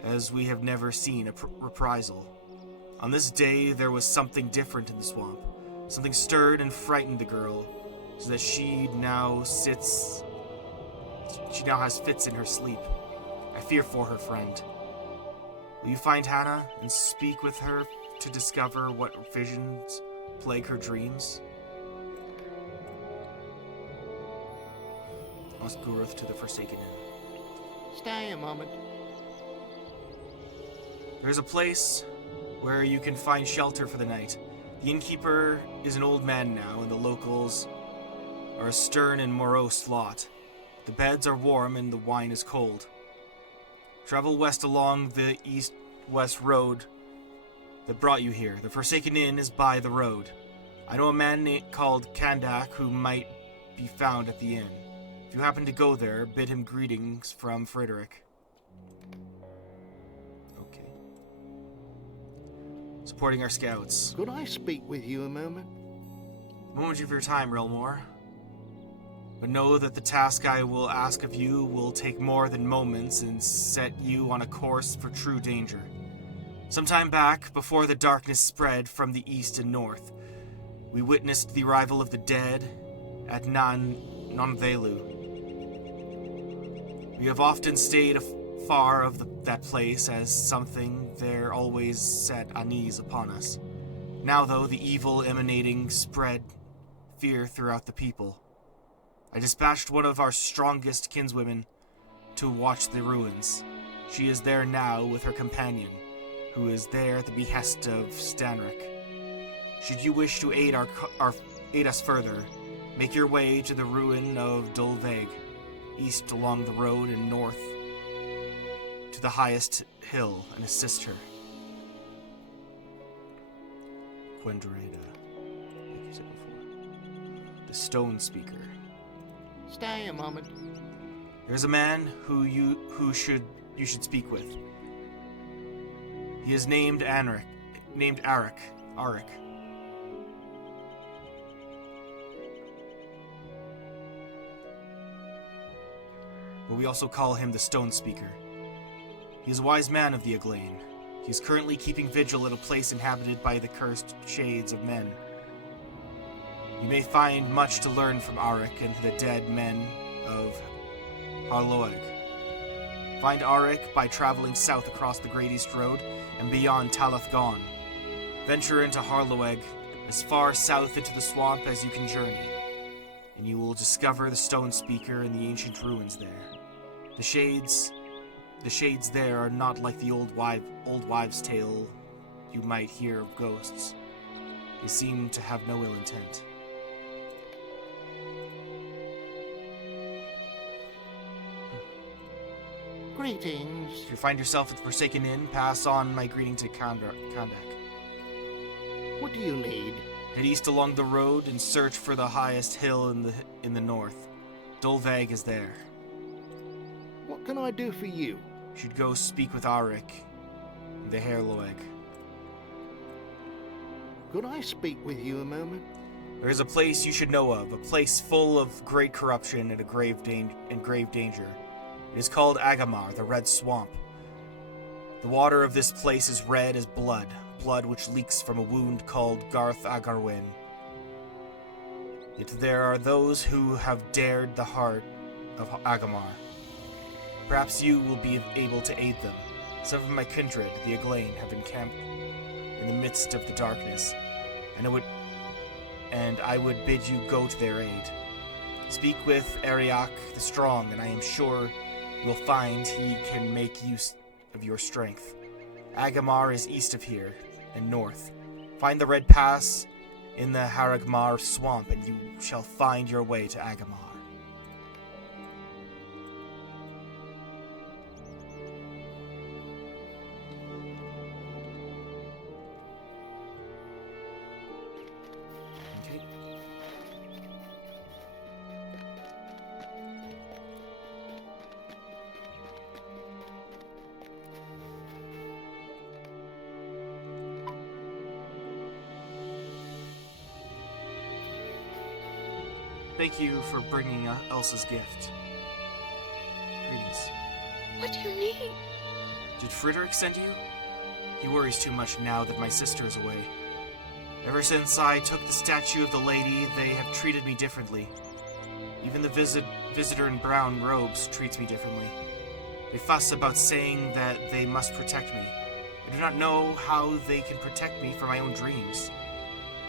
as we have never seen a reprisal. On this day, there was something different in the swamp. Something stirred and frightened the girl, so that she now has fits in her sleep. I fear for her, friend. Will you find Hannah and speak with her to discover what visions plague her dreams? Osgoroth to the Forsaken Inn. Stay a moment. There's a place where you can find shelter for the night. The innkeeper is an old man now, and the locals are a stern and morose lot. The beds are warm and the wine is cold. Travel west along the east-west road that brought you here. The Forsaken Inn is by the road. I know a man called Kandak who might be found at the inn. If you happen to go there, bid him greetings from Frederick. Okay. Supporting our scouts. Could I speak with you a moment? Moment of your time, Relmore. But know that the task I will ask of you will take more than moments and set you on a course for true danger. Some time back, before the darkness spread from the east and north, we witnessed the arrival of the dead at Nonvelu. We have often stayed far of that place, as something there always set unease upon us. Now, though, the evil emanating spread fear throughout the people. I dispatched one of our strongest kinswomen to watch the ruins. She is there now with her companion, who is there at the behest of Stanric. Should you wish to aid us further, make your way to the ruin of Dolveg, east along the road and north to the highest hill, and assist her. Quendreda, like you said before. The Stone Speaker. Stay a moment. There's a man who you should speak with. He is named Arik. Arik. But we also call him the Stone Speaker. He is a wise man of the Aglain. He is currently keeping vigil at a place inhabited by the cursed shades of men. You may find much to learn from Arik and the dead men of Harloeg. Find Arik by traveling south across the Great East Road and beyond Talathgon. Venture into Harloeg, as far south into the swamp as you can journey, and you will discover the Stone Speaker and the ancient ruins there. The shades there are not like the old wives' tale you might hear of ghosts. They seem to have no ill intent. Greetings. If you find yourself at the Forsaken Inn, pass on my greeting to Kandak. What do you need? Head east along the road and search for the highest hill in the north. Dolveg is there. What can I do for you? You should go speak with Arik and the Harloeg. Could I speak with you a moment? There is a place you should know of, a place full of great corruption and grave danger. It is called Agamar, the Red Swamp. The water of this place is red as blood which leaks from a wound called Garth Agarwin. Yet there are those who have dared the heart of Agamar. Perhaps you will be able to aid them. Some of my kindred, the Aglain, have encamped in the midst of the darkness, and I would bid you go to their aid. Speak with Ariak the Strong, and I am sure you will find he can make use of your strength. Agamar is east of here, and north. Find the Red Pass in the Haragmar swamp, and you shall find your way to Agamar. Okay. Thank you for bringing Elsa's gift. Greetings. What do you need? Did Frederick send you? He worries too much now that my sister is away. Ever since I took the statue of the lady, they have treated me differently. Even the visitor in brown robes treats me differently. They fuss about saying that they must protect me. I do not know how they can protect me from my own dreams.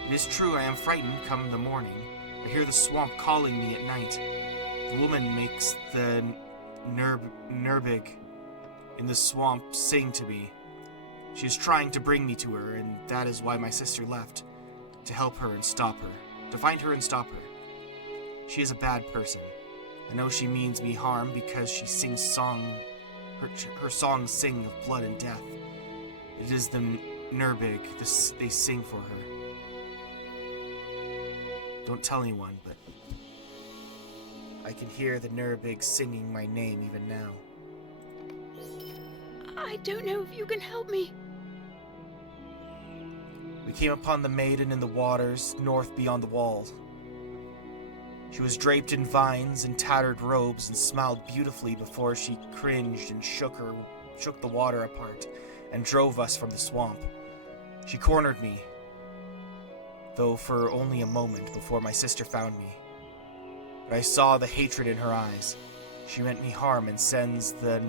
It is true I am frightened come the morning. I hear the swamp calling me at night. The woman makes the Nurbig in the swamp sing to me. She is trying to bring me to her, and that is why my sister left. To help her and stop her. To find her and stop her. She is a bad person. I know she means me harm because she sings her songs sing of blood and death. It is the Nurbig they sing for her. Don't tell anyone, but I can hear the Nurbig singing my name even now. I don't know if you can help me. We came upon the maiden in the waters north beyond the wall. She was draped in vines and tattered robes and smiled beautifully before she cringed and shook the water apart and drove us from the swamp. She cornered me, though for only a moment before my sister found me. But I saw the hatred in her eyes. She meant me harm and sends the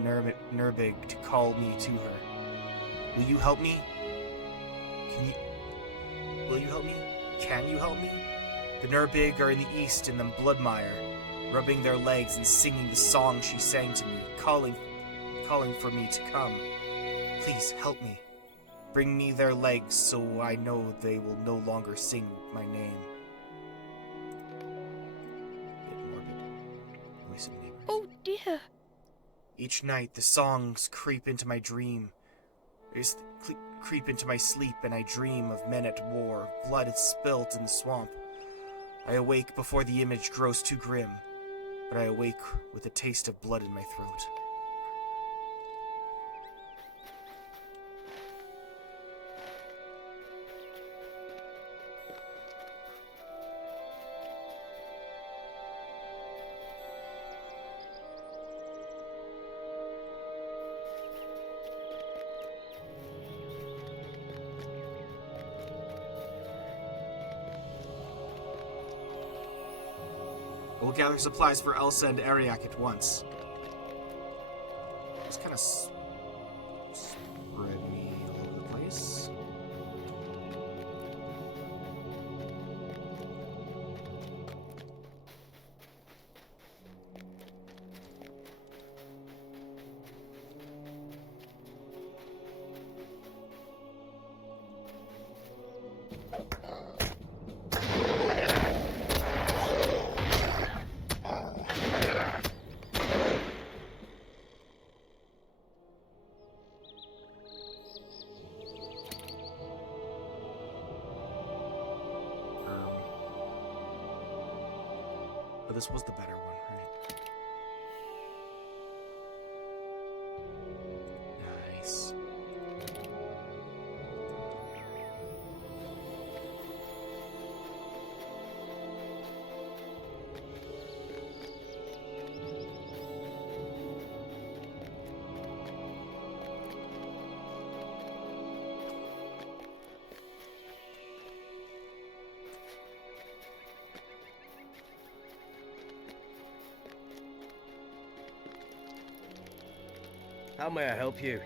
Nurbig to call me to her. Will you help me? Will you help me? Can you help me? The Nurbig are in the east in the Bloodmire, rubbing their legs and singing the song she sang to me, calling for me to come. Please help me. Bring me their legs so I know they will no longer sing my name. Bit morbid. Voice of neighbors. Oh dear. Each night the songs creep into my dream. Creep into my sleep, and I dream of men at war, blood is spilt in the swamp. I awake before the image grows too grim, but I awake with a taste of blood in my throat. We'll gather supplies for Elsa and Ariak at once. Just kind of spread me all over the place. But this was the better one, right? Nice. How may I help you?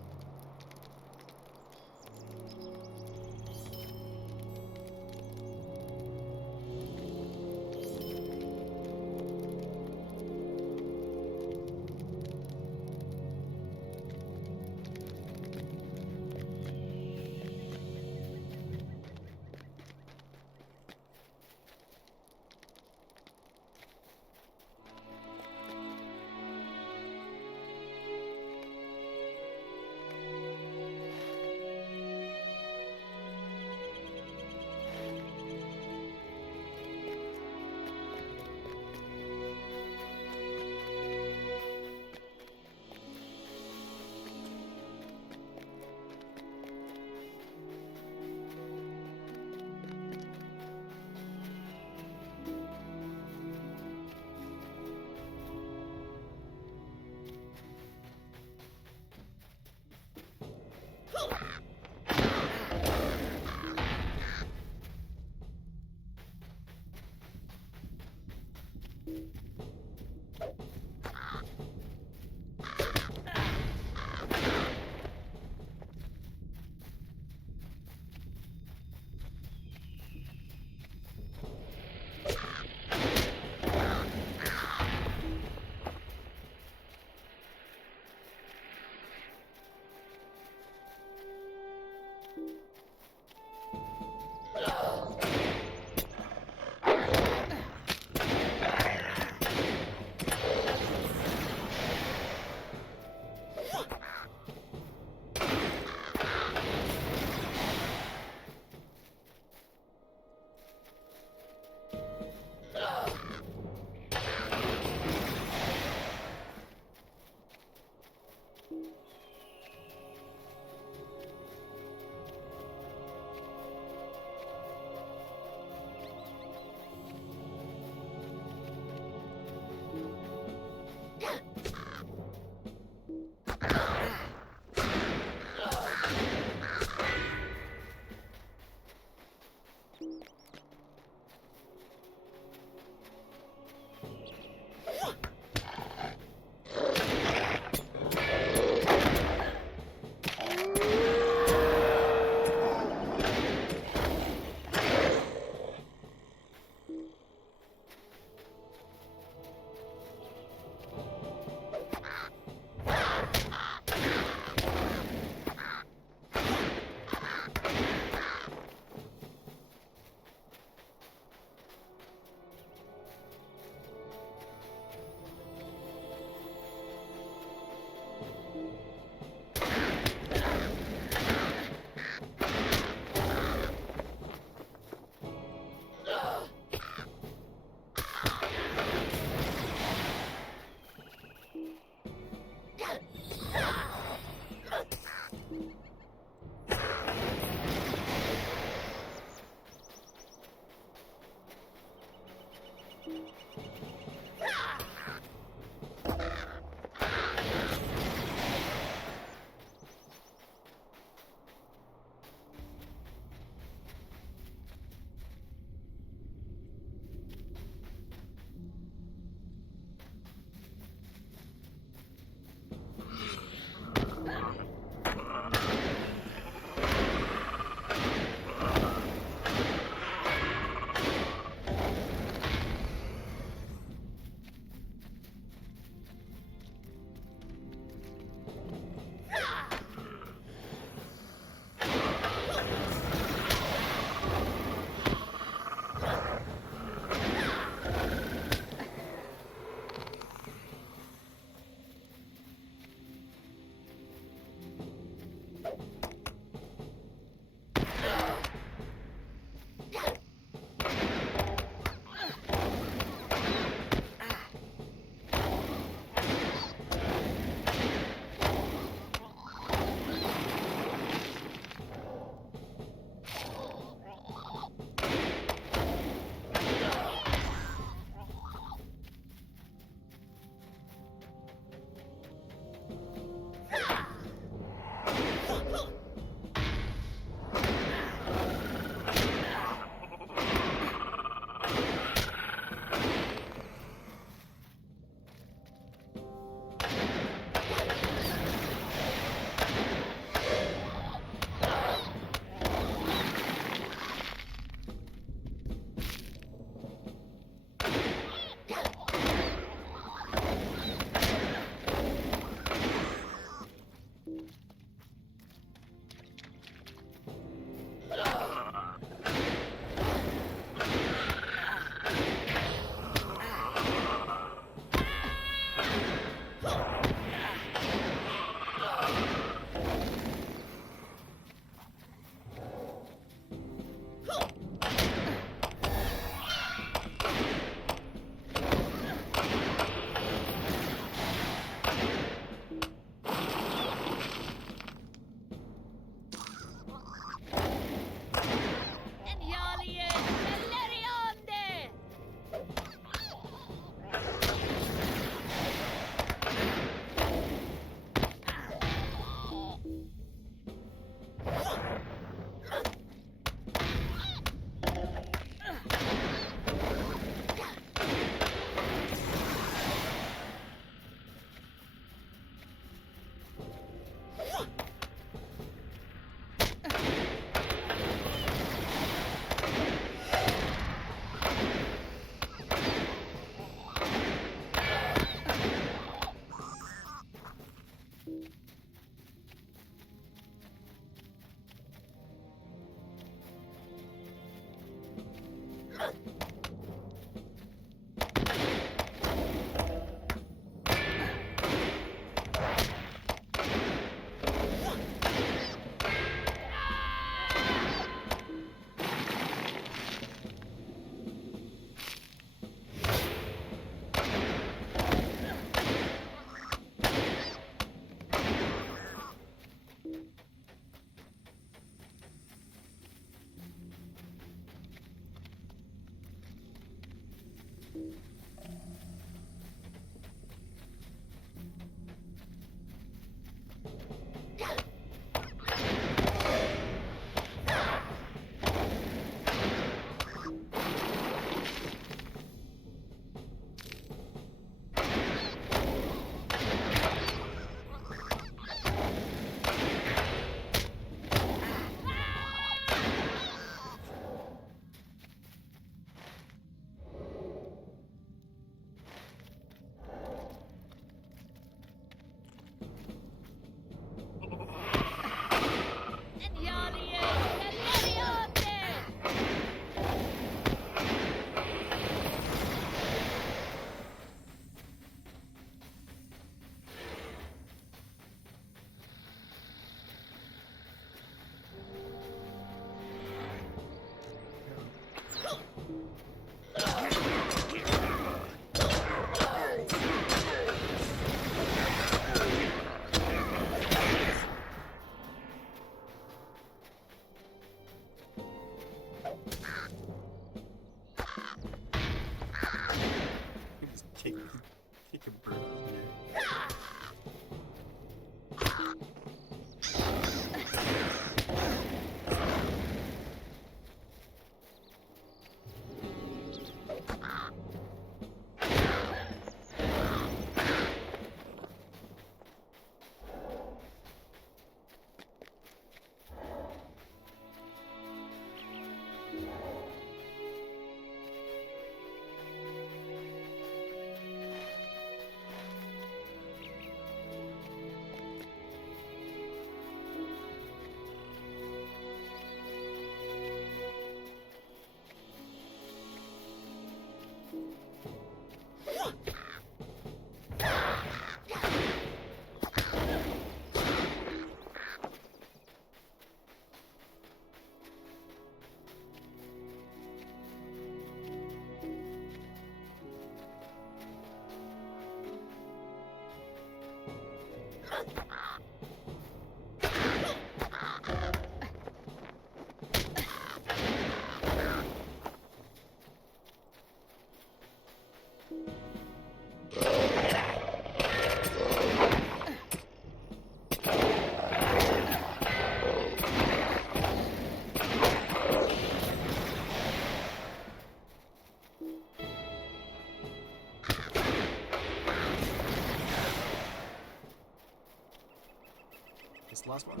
This last one.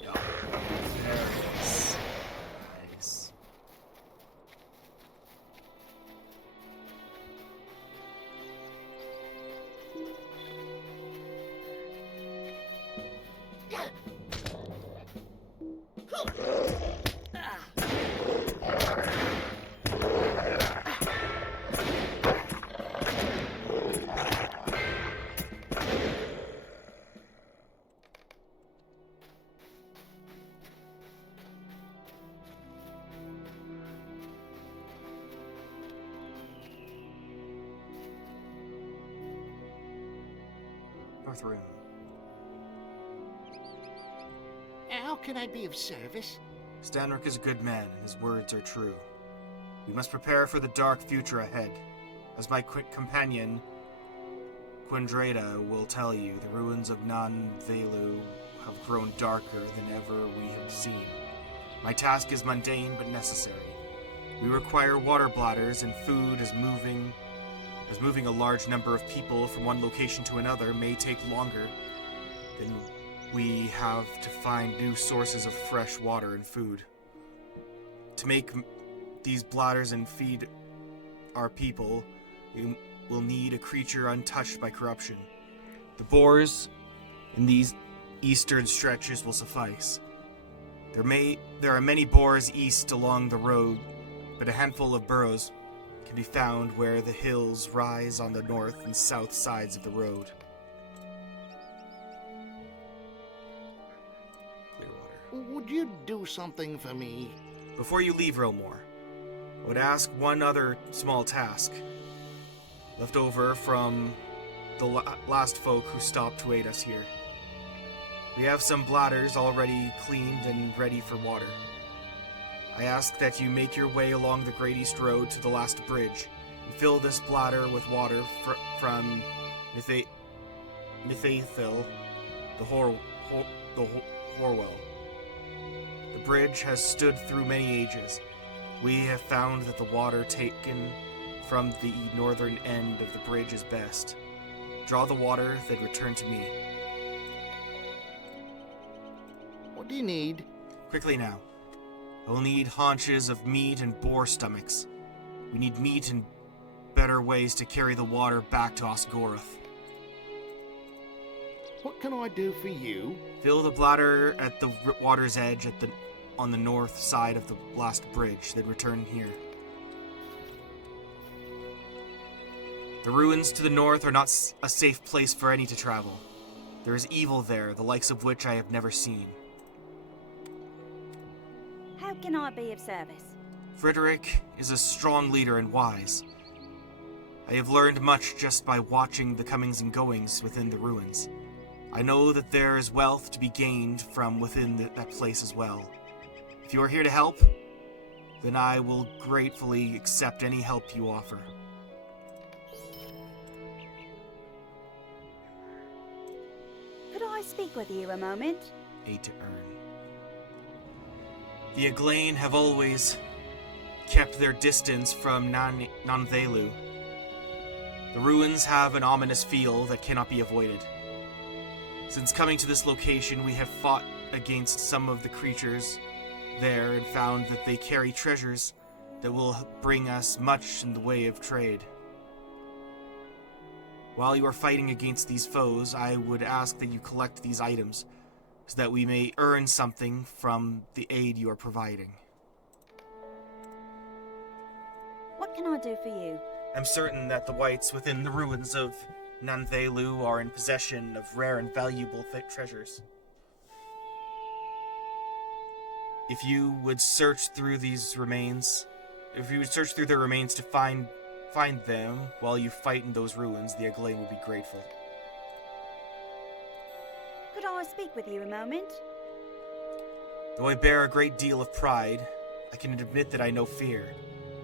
Yeah. There it is. Nice. North Room. How can I be of service? Stanric is a good man, and his words are true. We must prepare for the dark future ahead. As my companion, Quindrada, will tell you, the ruins of Nan Velu have grown darker than ever we have seen. My task is mundane but necessary. We require water bladders and food as moving a large number of people from one location to another may take longer, then we have to find new sources of fresh water and food. To make these bladders and feed our people, we will need a creature untouched by corruption. The boars in these eastern stretches will suffice. There are many boars east along the road, but a handful of burrows can be found where the hills rise on the north and south sides of the road. Clearwater. Would you do something for me? Before you leave Realmore, I would ask one other small task, left over from the last folk who stopped to aid us here. We have some bladders already cleaned and ready for water. I ask that you make your way along the Great East Road to the last bridge and fill this bladder with water from Mithathil, the Horwell. The bridge has stood through many ages. We have found that the water taken from the northern end of the bridge is best. Draw the water, then return to me. What do you need? Quickly now. I will need haunches of meat and boar stomachs. We need meat and better ways to carry the water back to Osgoroth. What can I do for you? Fill the bladder at the water's edge on the north side of the last bridge, then return here. The ruins to the north are not a safe place for any to travel. There is evil there, the likes of which I have never seen. How can I be of service? Frederick is a strong leader and wise. I have learned much just by watching the comings and goings within the ruins. I know that there is wealth to be gained from within that place as well. If you are here to help, then I will gratefully accept any help you offer. Could I speak with you a moment? Aid to earn. The Aglain have always kept their distance from Nanvelu. The ruins have an ominous feel that cannot be avoided. Since coming to this location, we have fought against some of the creatures there and found that they carry treasures that will bring us much in the way of trade. While you are fighting against these foes, I would ask that you collect these items so that we may earn something from the aid you are providing. What can I do for you? I'm certain that the whites within the ruins of Nanvelu are in possession of rare and valuable treasures. If you would search through their remains to find them while you fight in those ruins, the Aglain would be grateful. Could I speak with you a moment? Though I bear a great deal of pride, I can admit that I know fear,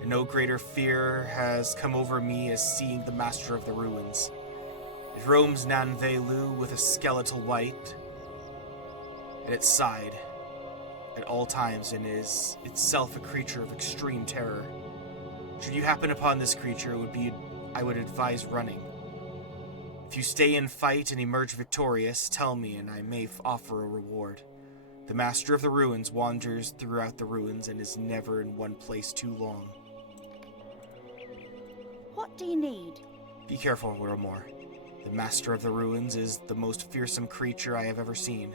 and no greater fear has come over me as seeing the Master of the Ruins. It roams Nan Velu with a skeletal wight at its side at all times, and is itself a creature of extreme terror. Should you happen upon this creature, I would advise running. If you stay and fight and emerge victorious, tell me, and I may offer a reward. The Master of the Ruins wanders throughout the ruins and is never in one place too long. What do you need? Be careful, Wilmore. The Master of the Ruins is the most fearsome creature I have ever seen.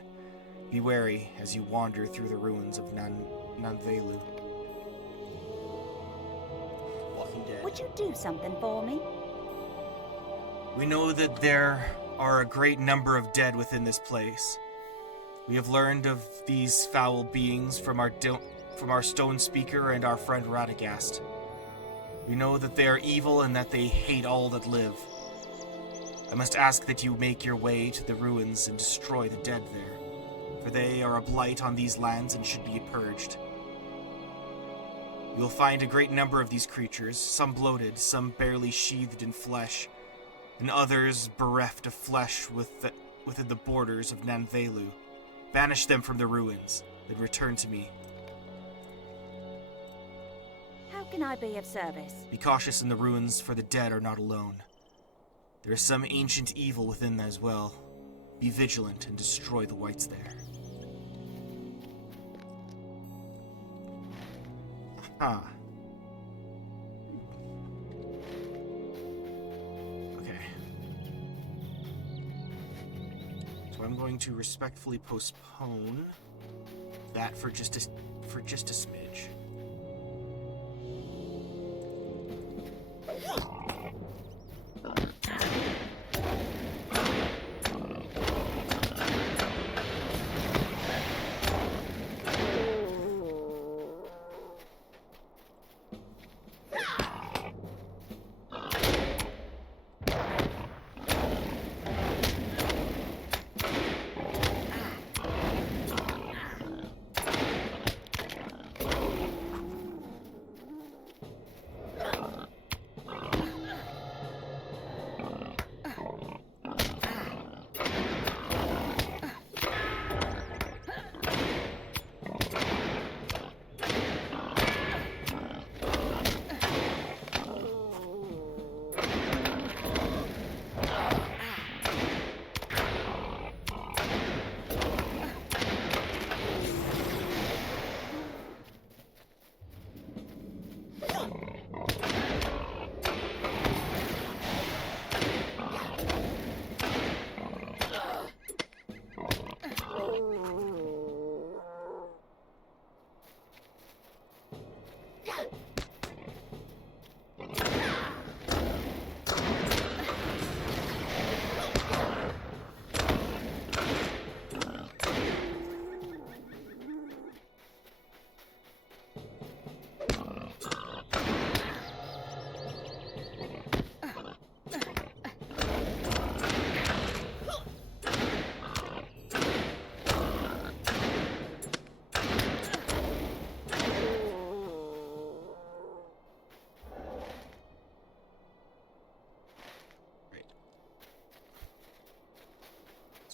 Be wary as you wander through the ruins of Nanvelu. Walking Dead. Would you do something for me? We know that there are a great number of dead within this place. We have learned of these foul beings from our stone speaker and our friend Radagast. We know that they are evil and that they hate all that live. I must ask that you make your way to the ruins and destroy the dead there, for they are a blight on these lands and should be purged. You will find a great number of these creatures, some bloated, some barely sheathed in flesh, and others bereft of flesh within the borders of Nanvelu. Banish them from the ruins, then return to me. How can I be of service? Be cautious in the ruins, for the dead are not alone. There is some ancient evil within them as well. Be vigilant and destroy the wights there. Aha. Okay. So I'm going to respectfully postpone that for just a smidge.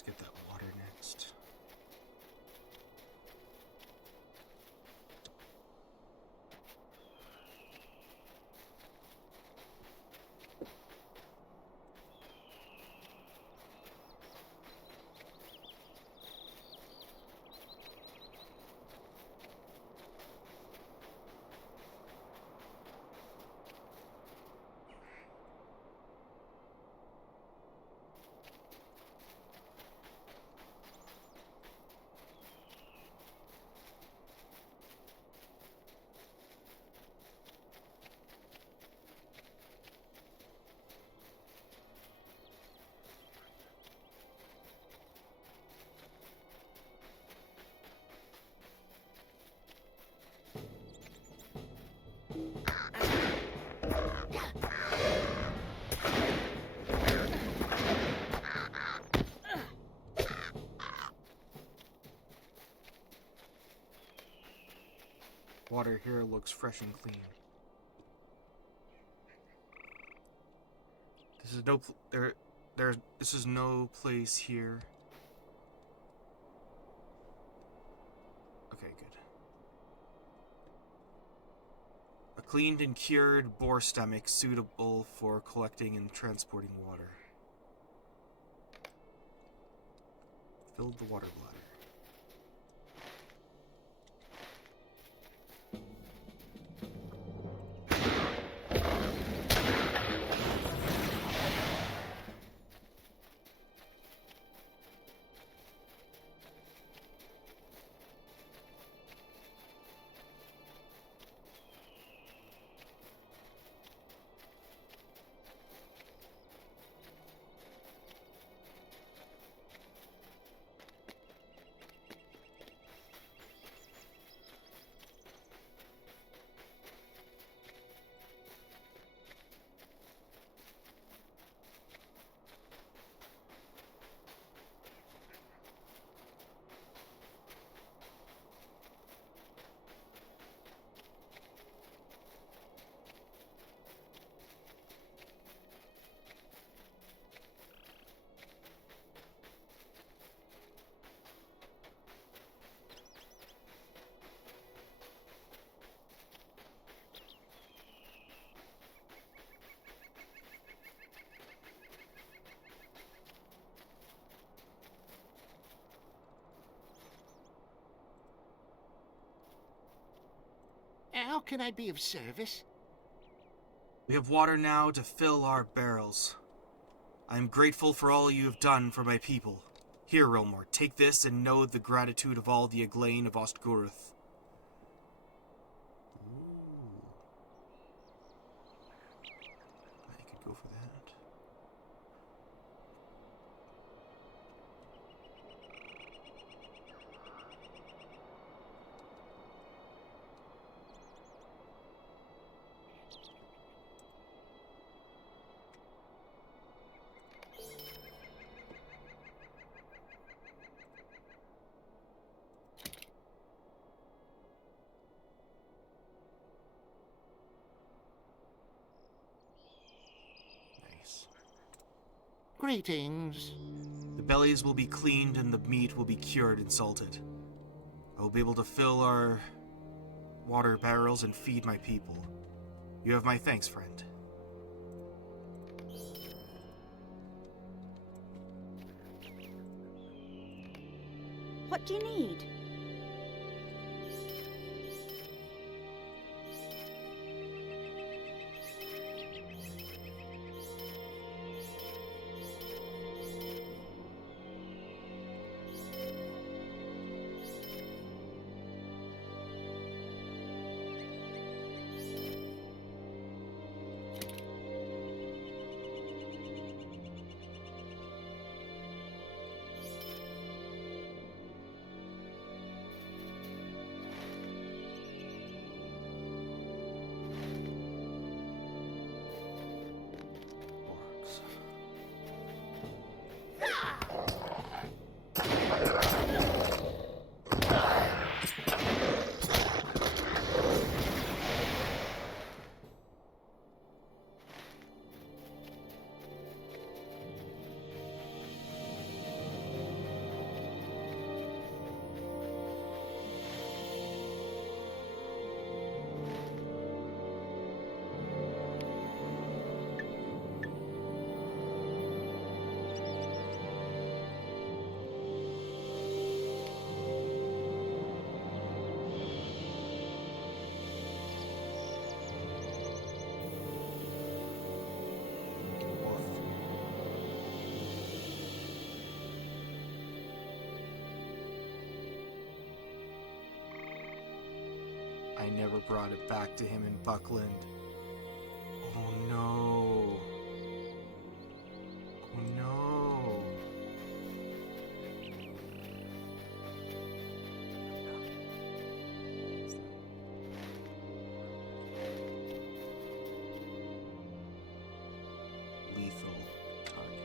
Get that water next. Water here looks fresh and clean. This is no this is no place here. Okay, good. A cleaned and cured boar stomach suitable for collecting and transporting water. Filled the water bladder. How can I be of service? We have water now to fill our barrels. I am grateful for all you have done for my people. Here, Rilmor, take this and know the gratitude of all the Eglain of Ostguruth. Ooh. I could go for that. Nice. Greetings. The bellies will be cleaned and the meat will be cured and salted. I will be able to fill our water barrels and feed my people. You have my thanks, friend. What do you need? Orcs. I never brought it back to him in Buckland. Oh no. Oh no. Lethal target.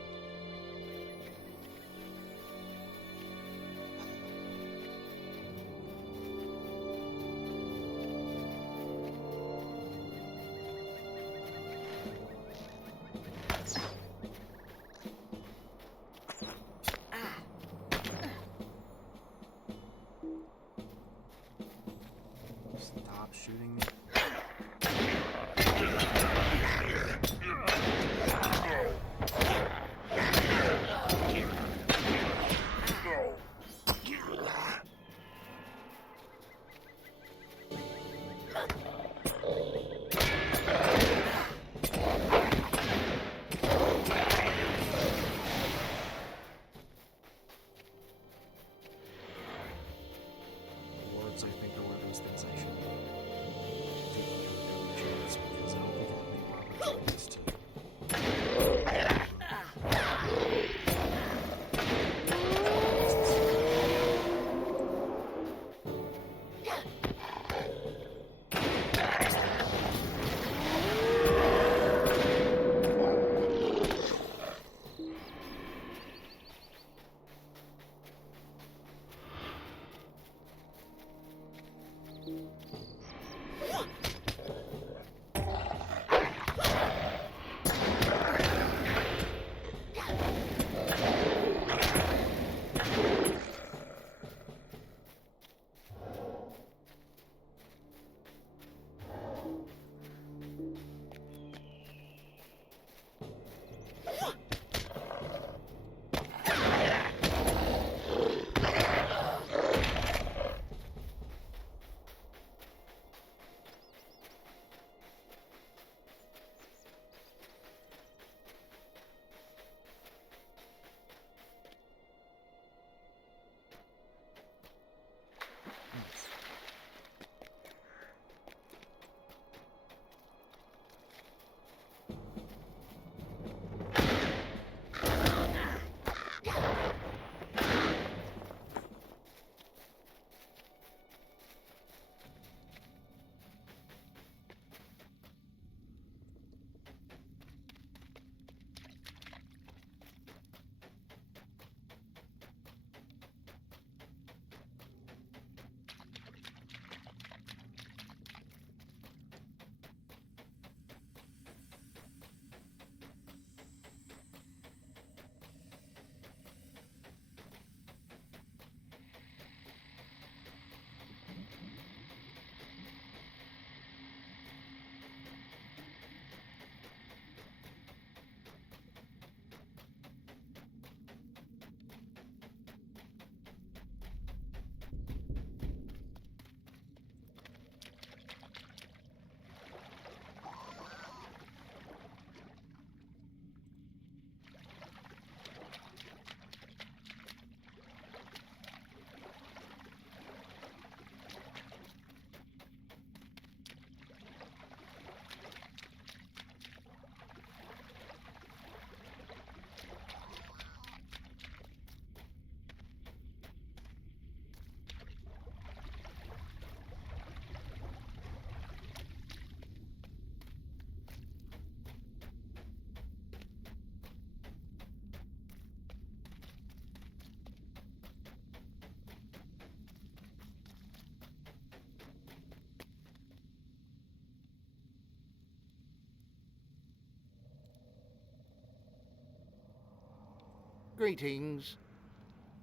Greetings.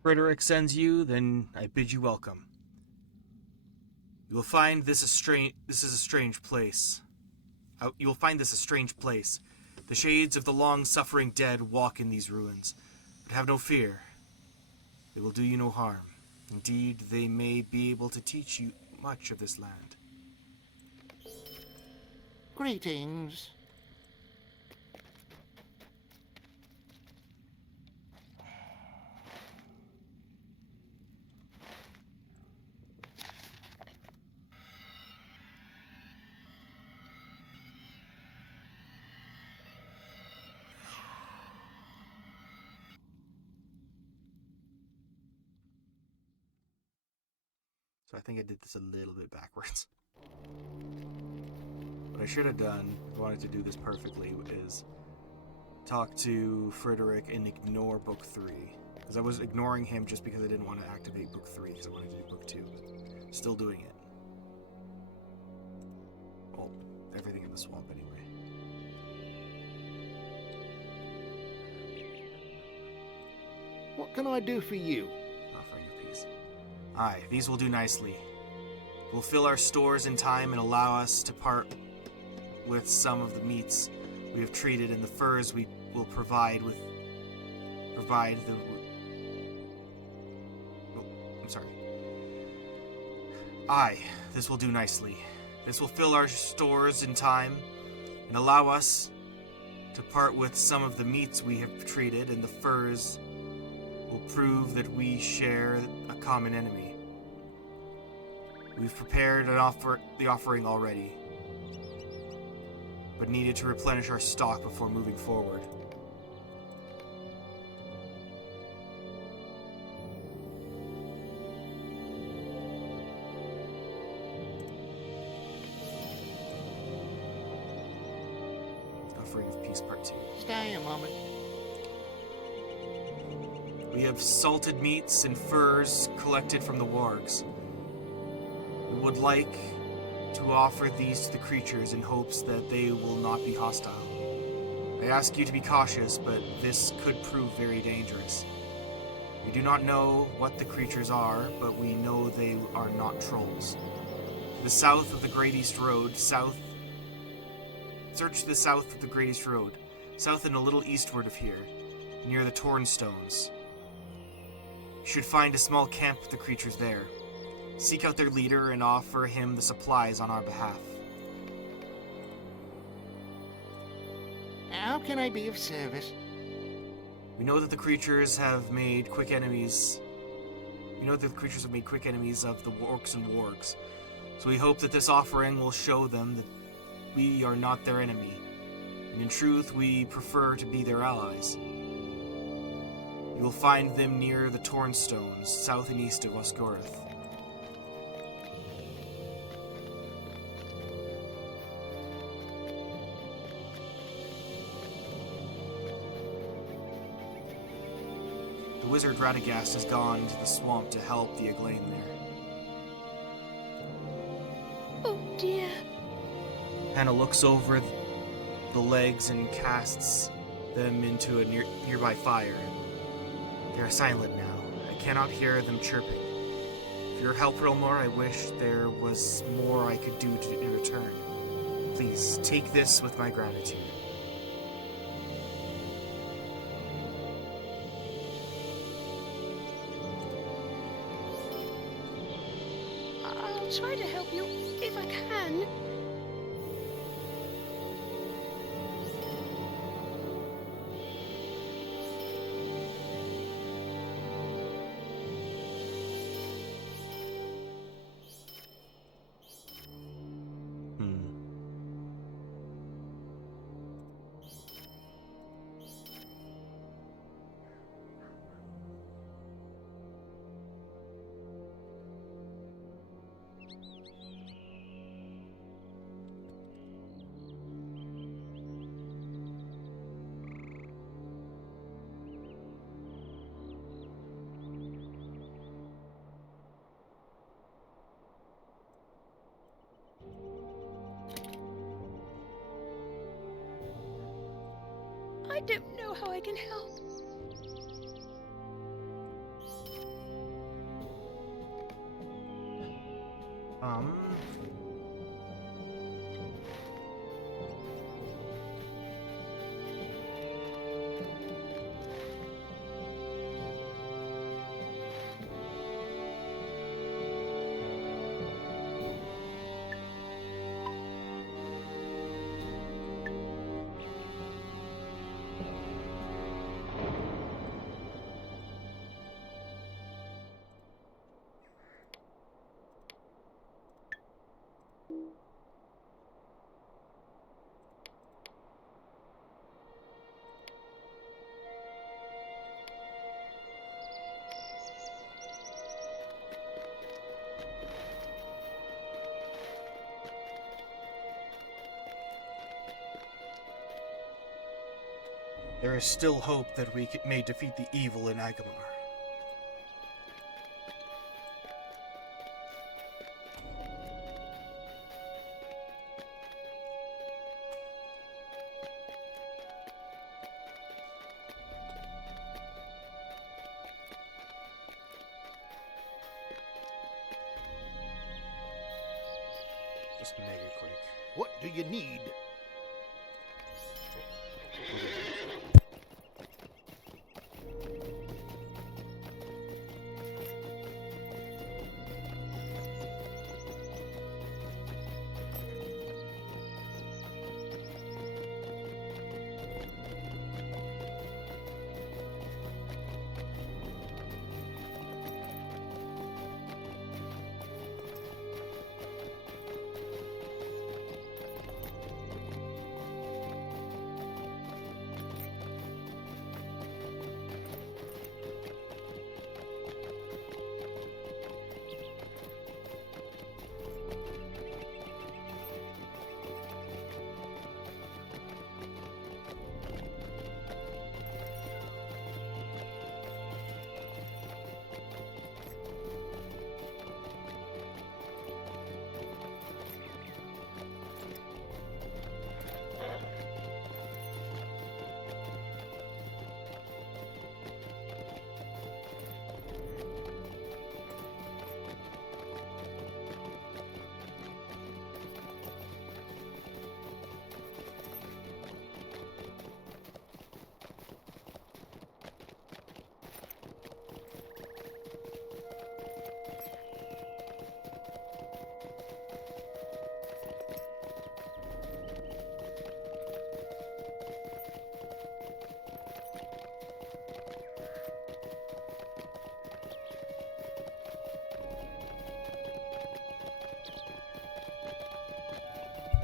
Frederick sends you, then I bid you welcome. You will find this is a strange place. You will find this a strange place. The shades of the long-suffering dead walk in these ruins, but have no fear. They will do you no harm. Indeed, they may be able to teach you much of this land. Greetings. So I think I did this a little bit backwards. What I should have done, if I wanted to do this perfectly, is talk to Frederick and ignore Book 3. Because I was ignoring him just because I didn't want to activate Book 3, because I wanted to do Book 2. Still doing it. Well, everything in the swamp anyway. What can I do for you? Offering of these. Aye, these will do nicely. We'll fill our stores in time and allow us to part with some of the meats we have treated, and the furs we will provide the... Oh, I'm sorry. Aye, this will do nicely. This will fill our stores in time and allow us to part with some of the meats we have treated, and the furs will prove that we share a common enemy. We've prepared the offering already, but needed to replenish our stock before moving forward. Offering of Peace Part 2. Stay a moment. We have salted meats and furs collected from the wargs. We would like to offer these to the creatures in hopes that they will not be hostile. I ask you to be cautious, but this could prove very dangerous. We do not know what the creatures are, but we know they are not trolls. To the south of the Great East Road, search to the south of the Great East Road, south and a little eastward of here, near the Tornstones. You should find a small camp with the creatures there. Seek out their leader and offer him the supplies on our behalf. How can I be of service? We know that the creatures have made quick enemies. of the orcs and wargs. So we hope that this offering will show them that we are not their enemy. And in truth, we prefer to be their allies. You will find them near the Tornstones, south and east of Osgoroth. The wizard Radagast has gone to the swamp to help the Aglain there. Oh dear. Hannah looks over the legs and casts them into a nearby fire. They are silent now. I cannot hear them chirping. For your help, Rilmore, I wish there was more I could do in return. Please, take this with my gratitude. I'll try to help you if I can. I don't know how I can help. Um... There is still hope that we may defeat the evil in Agamar. Just mega quick. What do you need?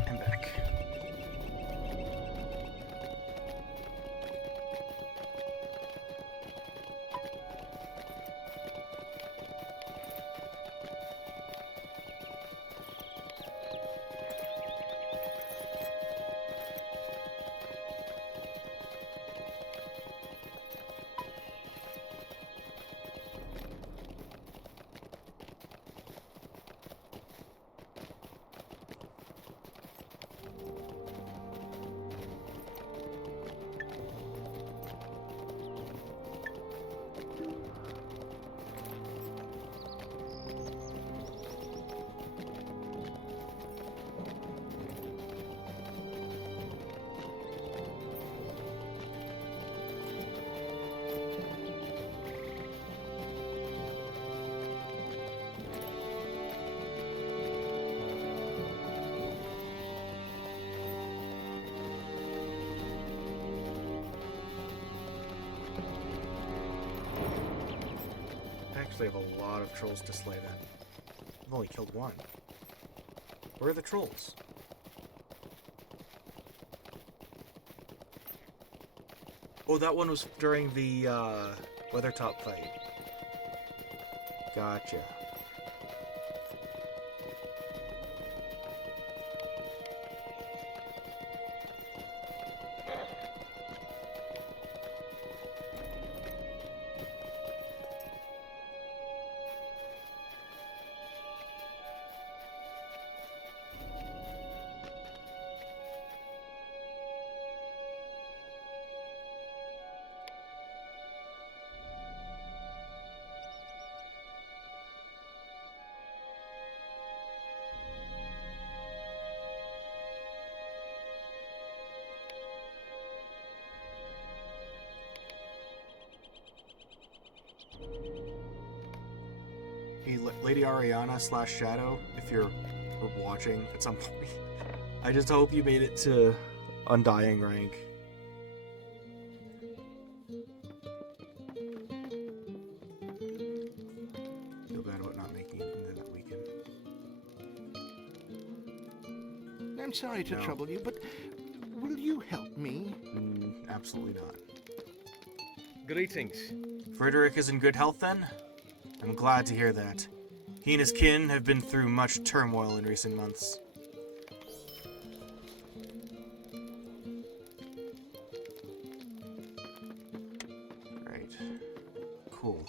I'm back. I actually have a lot of trolls to slay then. I've only killed one. Where are the trolls? Oh, that one was during the Weathertop fight. Gotcha. Hey, Lady Ariana / Shadow, if you're watching at some point, I just hope you made it to Undying rank. Feel bad about not making it into that weekend. I'm sorry to No. trouble you, but will you help me? Absolutely not. Greetings. Frederick is in good health then? I'm glad to hear that. He and his kin have been through much turmoil in recent months. Right. Cool.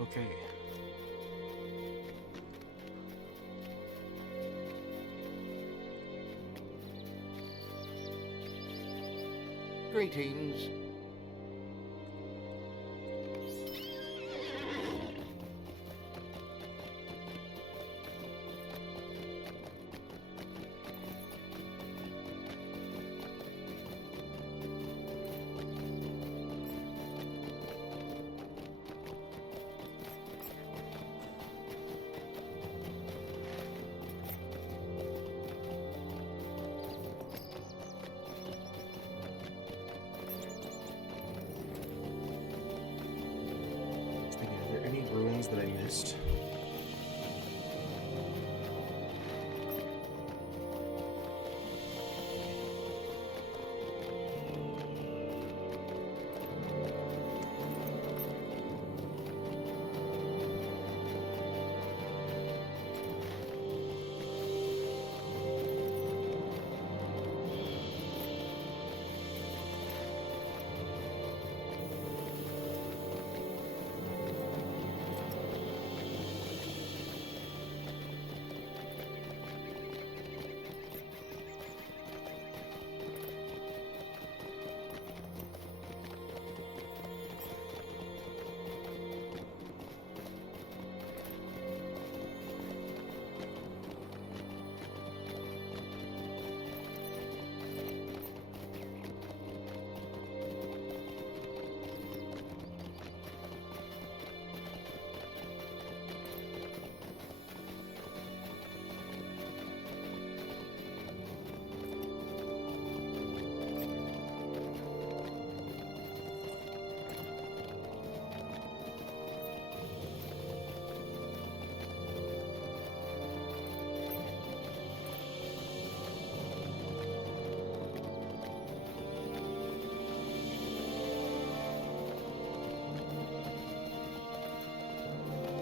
Okay. Greetings. I was thinking, are there any ruins that I missed?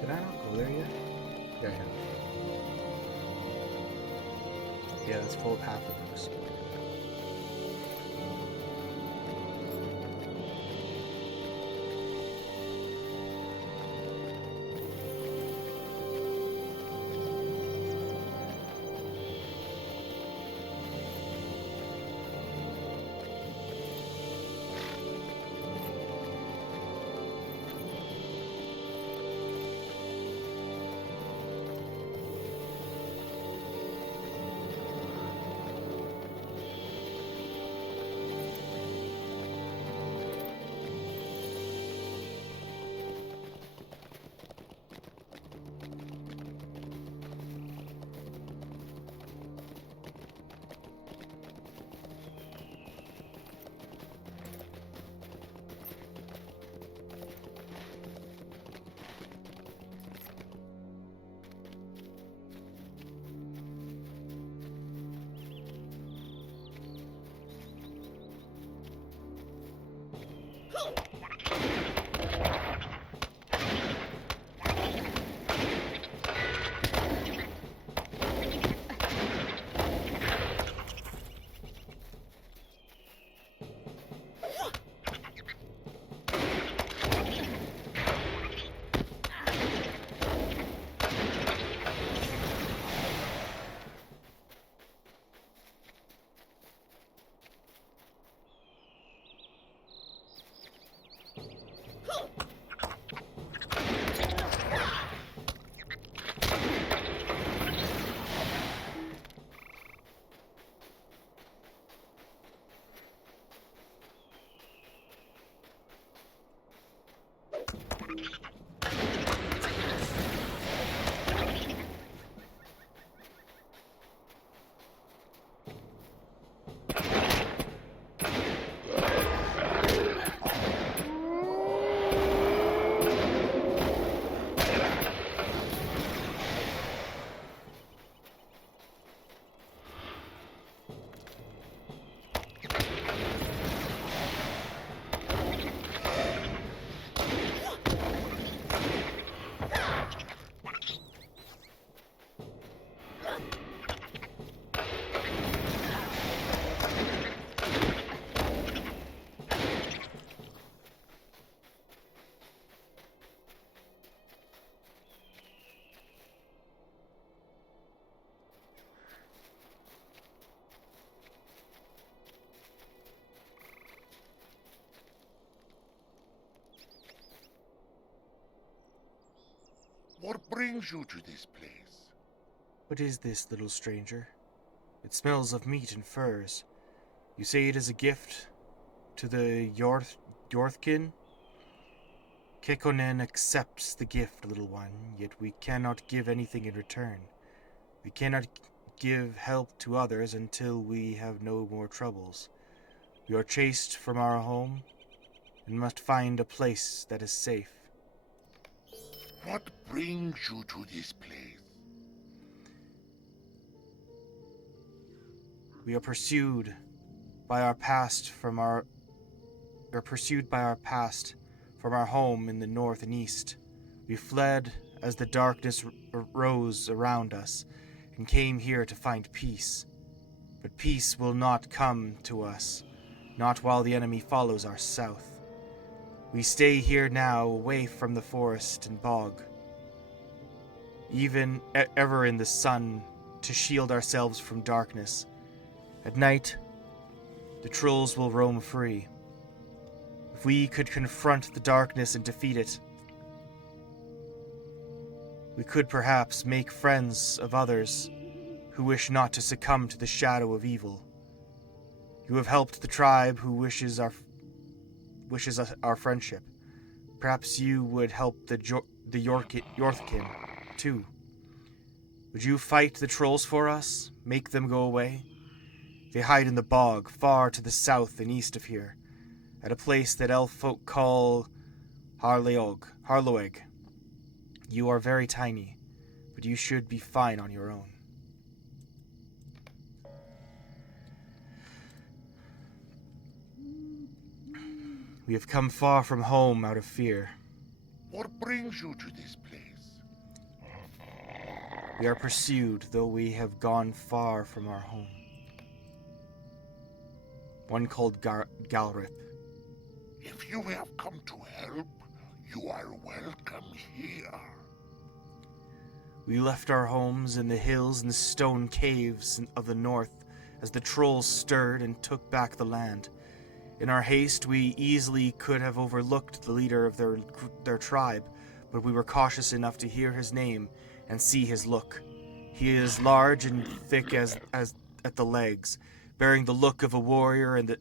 Did I not go there yet? Yeah, I have. Yeah, that's full of Hathawks. What brings you to this place? What is this, little stranger? It smells of meat and furs. You say it is a gift to the Yorthkin? Kekkonen accepts the gift, little one, yet we cannot give anything in return. We cannot give help to others until we have no more troubles. We are chased from our home and must find a place that is safe. What brings you to this place? We are pursued by our past from our home in the north and east. We fled as the darkness rose around us and came here to find peace. But peace will not come to us, not while the enemy follows our south. We stay here now, away from the forest and bog, even ever in the sun, to shield ourselves from darkness. At night, the trolls will roam free. If we could confront the darkness and defeat it, we could perhaps make friends of others who wish not to succumb to the shadow of evil. You have helped the tribe who wishes our friendship. Perhaps you would help the Yorthkin, too. Would you fight the trolls for us? Make them go away? They hide in the bog, far to the south and east of here, at a place that elf folk call Harloeg. You are very tiny, but you should be fine on your own. We have come far from home out of fear. What brings you to this place? We are pursued, though we have gone far from our home. One called Galrip. If you have come to help, you are welcome here. We left our homes in the hills and the stone caves of the north as the trolls stirred and took back the land. In our haste, we easily could have overlooked the leader of their tribe, but we were cautious enough to hear his name and see his look. He is large and thick as at the legs, bearing the look of a warrior and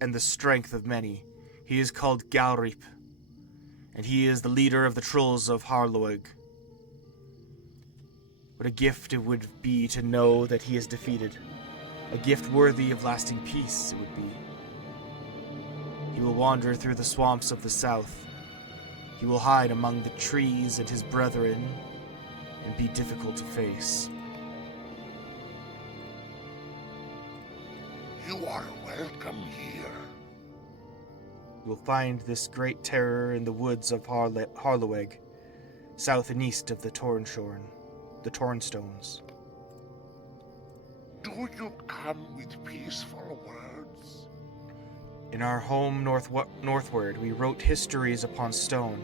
the strength of many. He is called Galrip, and he is the leader of the trolls of Harloeg. What a gift it would be to know that he is defeated. A gift worthy of lasting peace it would be. He will wander through the swamps of the south. He will hide among the trees and his brethren and be difficult to face. You are welcome here. You will find this great terror in the woods of Harloeg, south and east of the Tornstones. Do you come with peaceful words? In our home northward, we wrote histories upon stone.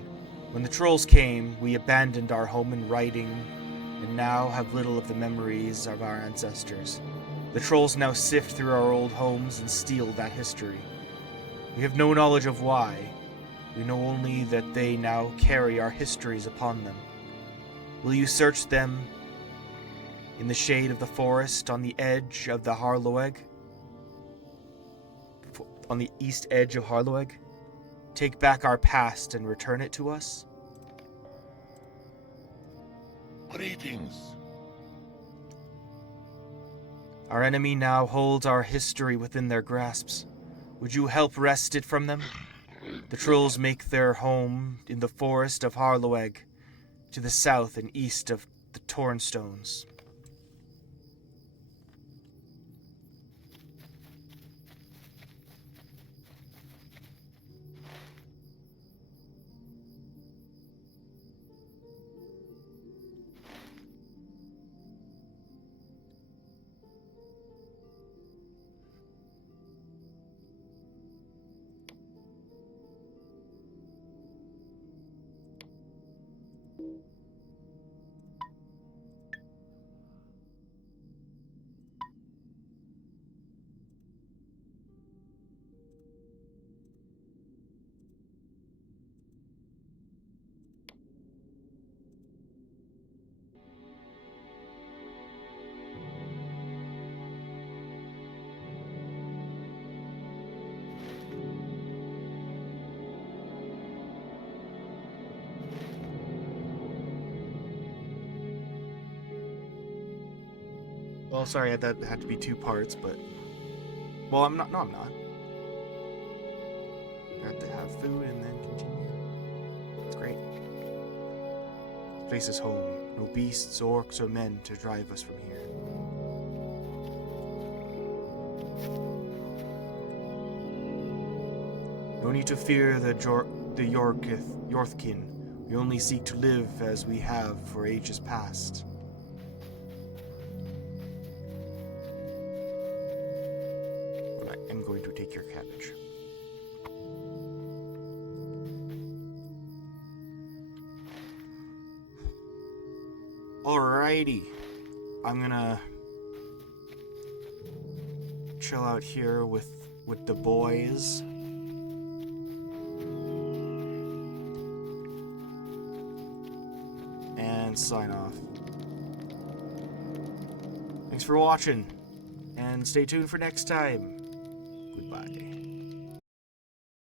When the trolls came, we abandoned our home in writing, and now have little of the memories of our ancestors. The trolls now sift through our old homes and steal that history. We have no knowledge of why. We know only that they now carry our histories upon them. Will you search them in the shade of the forest on the edge of the Harloeg? On the east edge of Harloeg? Take back our past and return it to us? Greetings. Our enemy now holds our history within their grasps. Would you help wrest it from them? The trolls make their home in the forest of Harloeg, to the south and east of the Tornstones. Well, sorry, that had to be 2 parts, but... Well, I'm not. No, I'm not. I have to have food and then continue. It's great. This place is home. No beasts, orcs, or men to drive us from here. No need to fear the Yorthkin. We only seek to live as we have for ages past. I am going to take your cabbage. Alrighty. I'm gonna chill out here with the boys. And sign off. Thanks for watching, and stay tuned for next time. Goodbye.